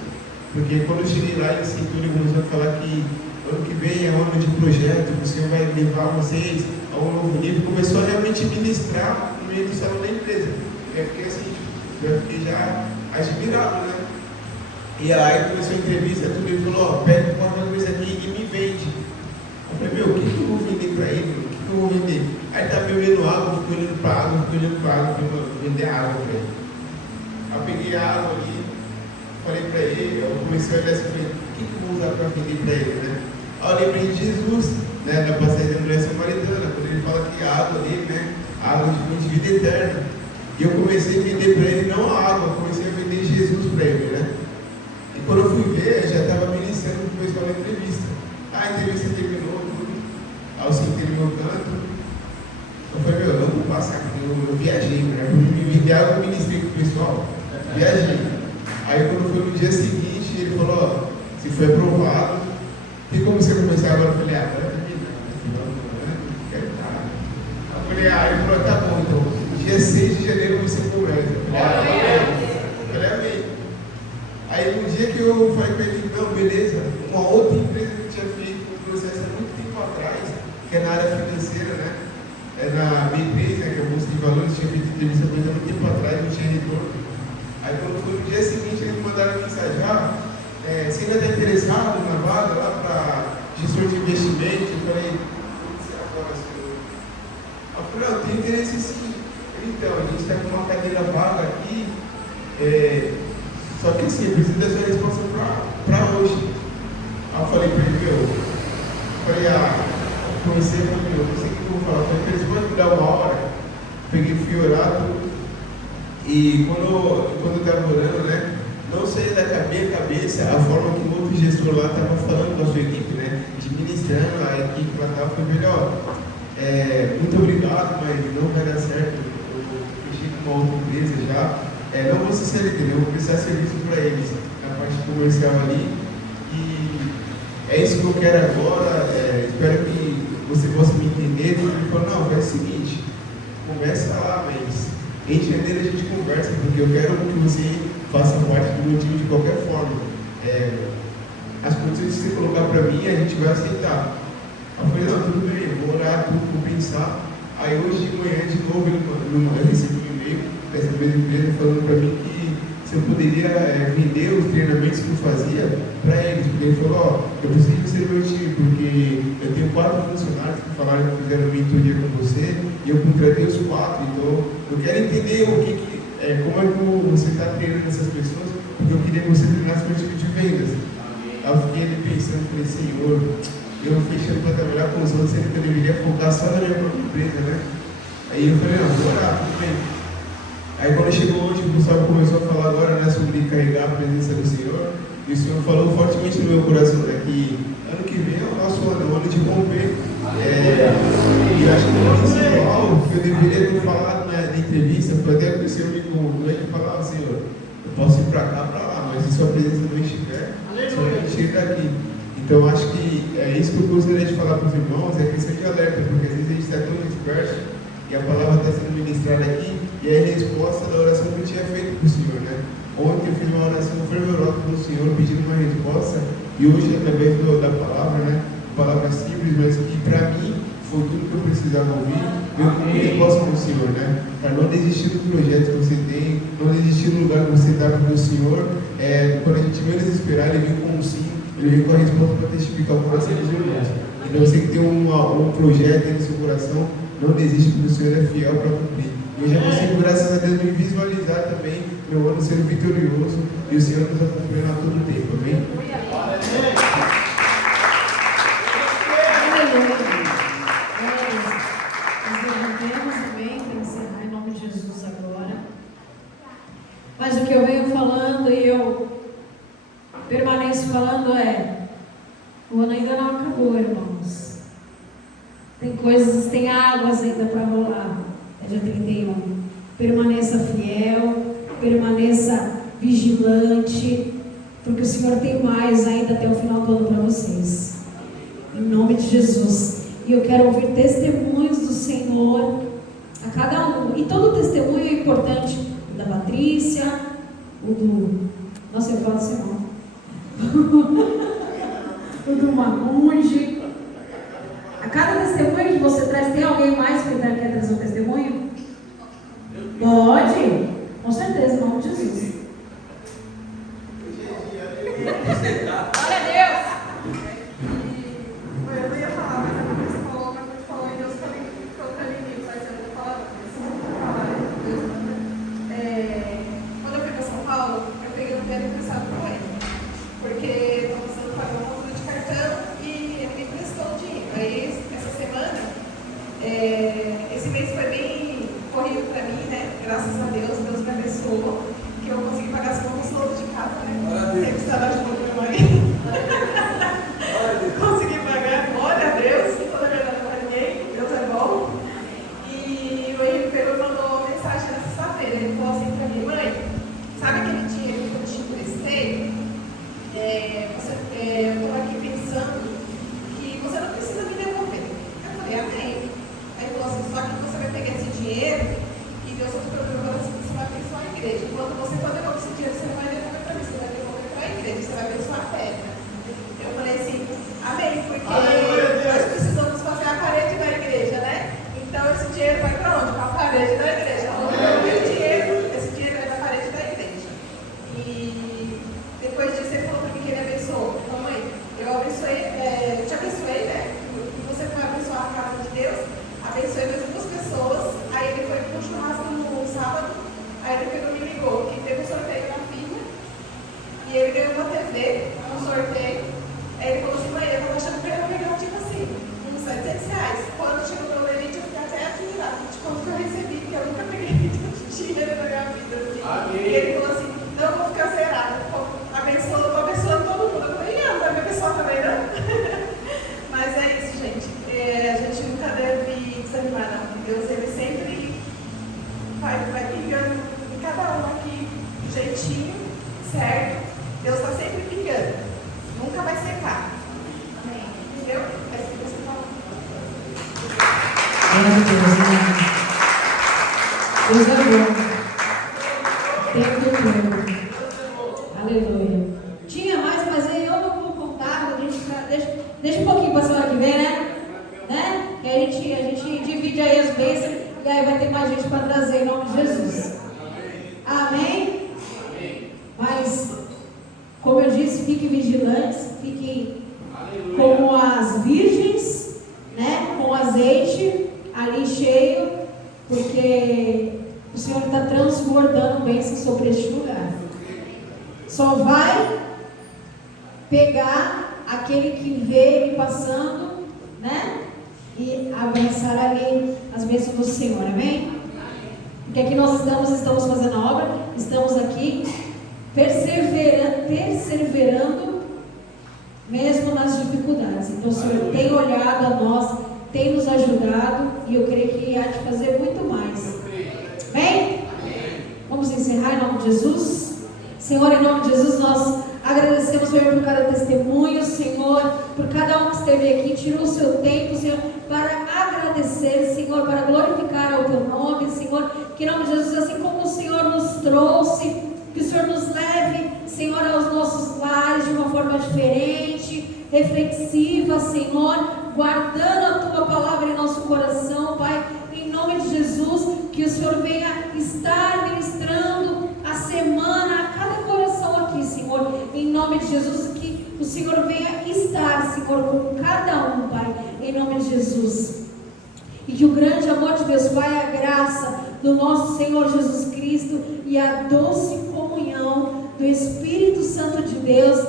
Porque quando eu cheguei lá, ele sentou e começou a falar que ano que vem é ano de projeto, o Senhor vai levar vocês a um novo nível. Começou a realmente ministrar no meio do salão da empresa. Eu fiquei assim, eu fiquei já admirado, né? E aí começou a entrevista, tudo, ele falou, pega uma coisa aqui e me vende. Eu falei, o que eu vou vender para ele? O que eu vou vender? Aí ele tá bebendo água, ficou olhando para água, vou vender água para ele. Aí eu peguei a água ali, falei para ele, eu comecei a olhar assim, falei, o que eu vou usar para vender para ele, né? Aí eu lembrei de Jesus, né, na passagem da mulher samaritana, quando ele fala que a água dele, né, a água de vida eterna. E eu comecei a vender para ele não a água, comecei a vender Jesus para ele, né? E quando eu fui ver, eu já estava ministrando para o pessoal na entrevista. A entrevista terminou, tudo. Aí eu sentei no meu canto. Eu falei, eu não vou passar, eu viajei, né? Eu me vender água, eu ministrei para o pessoal. Viajei. Aí quando foi no dia seguinte, ele falou, se foi aprovado, tem como você começar agora? Eu falei, agora não quero estar. Eu falei, ele falou, tá bom, então, dia 6 de janeiro você começa. Eu falei, amém. Aí no dia que eu falei para ele, não, beleza, uma outra empresa que tinha feito um processo há muito tempo atrás, que é na área financeira, né? É na B3, né, que é a Bolsa de Valores, tinha feito entrevista há muito tempo atrás, não tinha retorno. Aí quando foi no dia seguinte, eles me mandaram mensagem, você ainda está interessado na vaga lá para gestor de investimento? Eu falei, agora, senhor? Eu falei, eu tenho interesse sim. Então, a gente está com uma cadeira vaga aqui, só que assim, eu preciso da sua resposta para hoje. Aí eu falei para ele, comecei a falar, eu não sei o que eu vou falar. Eu falei, eles podem me dar uma hora? Peguei, fui orar, e quando eu estava orando, né, não sei da minha cabeça a forma que o outro gestor lá estava falando com a sua equipe, né, administrando a equipe lá, estava falando, melhor, muito obrigado, mas não vai dar certo, eu fechei com uma outra empresa já, não vou ser CLT, eu vou prestar serviço para eles, na parte comercial ali, e é isso que eu quero agora, espero que você Em janeiro a gente conversa, porque eu quero que você faça parte do meu time de qualquer forma. As condições que você colocar para mim, a gente vai aceitar. Eu falei, não, tudo bem, eu vou orar, vou pensar. Aí hoje de manhã, de novo, eu recebi um e-mail dessa mesma empresa falando para mim que se eu poderia vender os treinamentos que eu fazia para eles. Porque ele falou, ó, eu preciso de você no meu time, porque eu tenho 4 funcionários que falaram que fizeram mentoria com você, e eu contratei os 4. Então, eu quero entender como é que você está treinando essas pessoas, porque eu queria que você treinasse meu time de vendas. Aí eu fiquei ali pensando, falei, Senhor, eu fechando para trabalhar com os outros, ele deveria focar só na minha própria empresa, né? Aí eu falei, não, vou orar, tudo bem. Aí quando chegou hoje, o Gustavo começou a falar agora, né, sobre carregar a presença do Senhor, e o Senhor falou fortemente no meu coração, né, que ano que vem é o nosso ano, o ano de romper. E acho que o principal que eu deveria ter falado na entrevista foi até que o Senhor me convidou e falava, Senhor, eu posso ir para cá, para lá, mas se sua presença não estiver, só a gente chega aqui. Então acho que é isso que eu gostaria de falar para os irmãos, é questão de alerta, porque às vezes a gente está tão disperso e a palavra está sendo ministrada aqui, e aí a resposta da oração que eu tinha feito para o Senhor, né? Ontem eu fiz uma oração fervorosa para o Senhor, pedindo uma resposta, e hoje, através da palavra, né? Palavra simples, mas que para mim foi tudo que eu precisava ouvir, eu como resposta para o Senhor, né? Para não desistir do projeto que você tem, não desistir do lugar que você está, porque o Senhor, quando a gente menos esperar, ele vem com um sim, ele vem com a resposta para testificar o coração dos irmãos. Então você que tem um projeto aí no seu coração, não desiste, porque o Senhor é fiel para cumprir. Eu já consigo, graças a Deus, me visualizar também meu ano sendo vitorioso e o Senhor nos acompanhando a todo tempo, amém? Mas o que eu venho falando e eu permaneço falando o ano ainda não acabou, irmãos. Tem coisas, tem águas ainda para rolar. É dia 31. Permaneça fiel, permaneça vigilante, porque o Senhor tem mais ainda até o final do ano para vocês. Em nome de Jesus. E eu quero ouvir testemunhos do Senhor a cada um. E todo testemunho é importante. O da Patrícia, o do... Nossa, eu falo do seu irmão. O do Mamundi. A cada testemunho que você traz, tem alguém mais que quer trazer um testemunho? Pode? Com certeza, em nome de Jesus. Glória a Deus! Eu não ia falar, mas a Patrícia falou, mas você falou e Deus também ficou para mim, mas eu vou falar, Deus manda. Quando eu fui para São Paulo, eu peguei um tempo emprestado com ele, porque estava precisando pagar uma fatura de cartão e ele me emprestou o dinheiro. Aí, essa semana, esse mês foi bem corrido para mim, né? Graças a Deus, Deus me abençoou, que eu consegui pagar as contas todas de casa, né? Sem precisar dar ajuda para minha mãe. Consegui pagar, glória a Deus, toda a verdade para ninguém, Deus é bom. E o Henrique pegou e mandou uma mensagem na sexta-feira. Ele falou assim para mim, mãe, sabe aquele dinheiro que eu te emprestei? Eu estou aqui pensando que você não precisa me devolver. Eu falei, amém. Aí ele falou assim, só que você vai pegar esse dinheiro e Deus vai te provar assim, você vai abençoar a igreja. Quando você for devolver esse dinheiro, você não vai devolver para mim, você vai devolver para a igreja, você vai abençoar a fé. Eu falei assim, amém, porque nós precisamos fazer a parede da igreja, né? Então esse dinheiro vai para onde? Para a parede da igreja. Esse dinheiro é da parede da igreja. E depois disso ele falou para mim que ele abençoou. Então, mãe, eu abençoei, te abençoei, né? E você foi abençoar a casa de Deus, abençoei mais 2 pessoas. Aí ele foi para um churrasco no sábado, aí ele pegou e me ligou, que teve um sorteio na filha, e ele ganhou uma TV, um sorteio. Aí ele falou assim, mãe, eu estava achando que ele ia pegar tipo assim, uns R$700. Quando chegou no limite, eu fiquei até admirada de quanto que eu recebi, porque eu nunca peguei tanto dinheiro na minha vida. Assim. E ele falou assim, não, eu vou ficar zerado. Abençoando todo mundo. Eu falei, não vai me abençoar também, não? Mas é isso, gente. A gente nunca deve desanimar, não. Deus, ele sempre vai pingando em cada um aqui, do jeitinho, certo? Deus está sempre pingando. Nunca vai secar. Amém. Entendeu? É isso que você falou. Glória a Deus, Deus é bom. Tempo todo. Aleluia. Tinha mais, mas eu não vou contar. A gente deixa um pouquinho para a semana que vem, né? Que a gente divide aí as bênçãos e aí vai ter mais gente para trazer em nome de Jesus. Amém? Mas, como eu disse, fiquem vigilantes, fiquem como as virgens, né? Com azeite ali cheio, porque o Senhor está transbordando bênçãos sobre este lugar. Só vai pegar aquele que vê ele passando, né? E abraçar ali as bênçãos do Senhor, amém? Porque aqui nós estamos fazendo a obra, estamos aqui perseverando mesmo nas dificuldades. Então o Senhor tem olhado a nós, tem nos ajudado e eu creio que há de fazer muito mais. Amém? Vamos encerrar em nome de Jesus. Senhor, em nome de Jesus, nós agradecemos, Senhor, por cada testemunho, Senhor, por cada um que esteve aqui, tirou o seu tempo, Senhor, para agradecer, Senhor, para glorificar ao Teu nome, Senhor, que em nome de Jesus, assim como o Senhor nos trouxe, que o Senhor nos leve, Senhor, aos nossos lares de uma forma diferente, reflexiva, Senhor, guardando a Tua palavra em nosso coração, Pai, em nome de Jesus, que o Senhor venha estar ministrando a semana, a cada coração aqui, Senhor, em nome de Jesus, que o Senhor venha estar, Senhor, com cada um, Pai, em nome de Jesus. E que o grande amor de Deus, Pai, a graça do nosso Senhor Jesus Cristo e a doce comunhão do Espírito Santo de Deus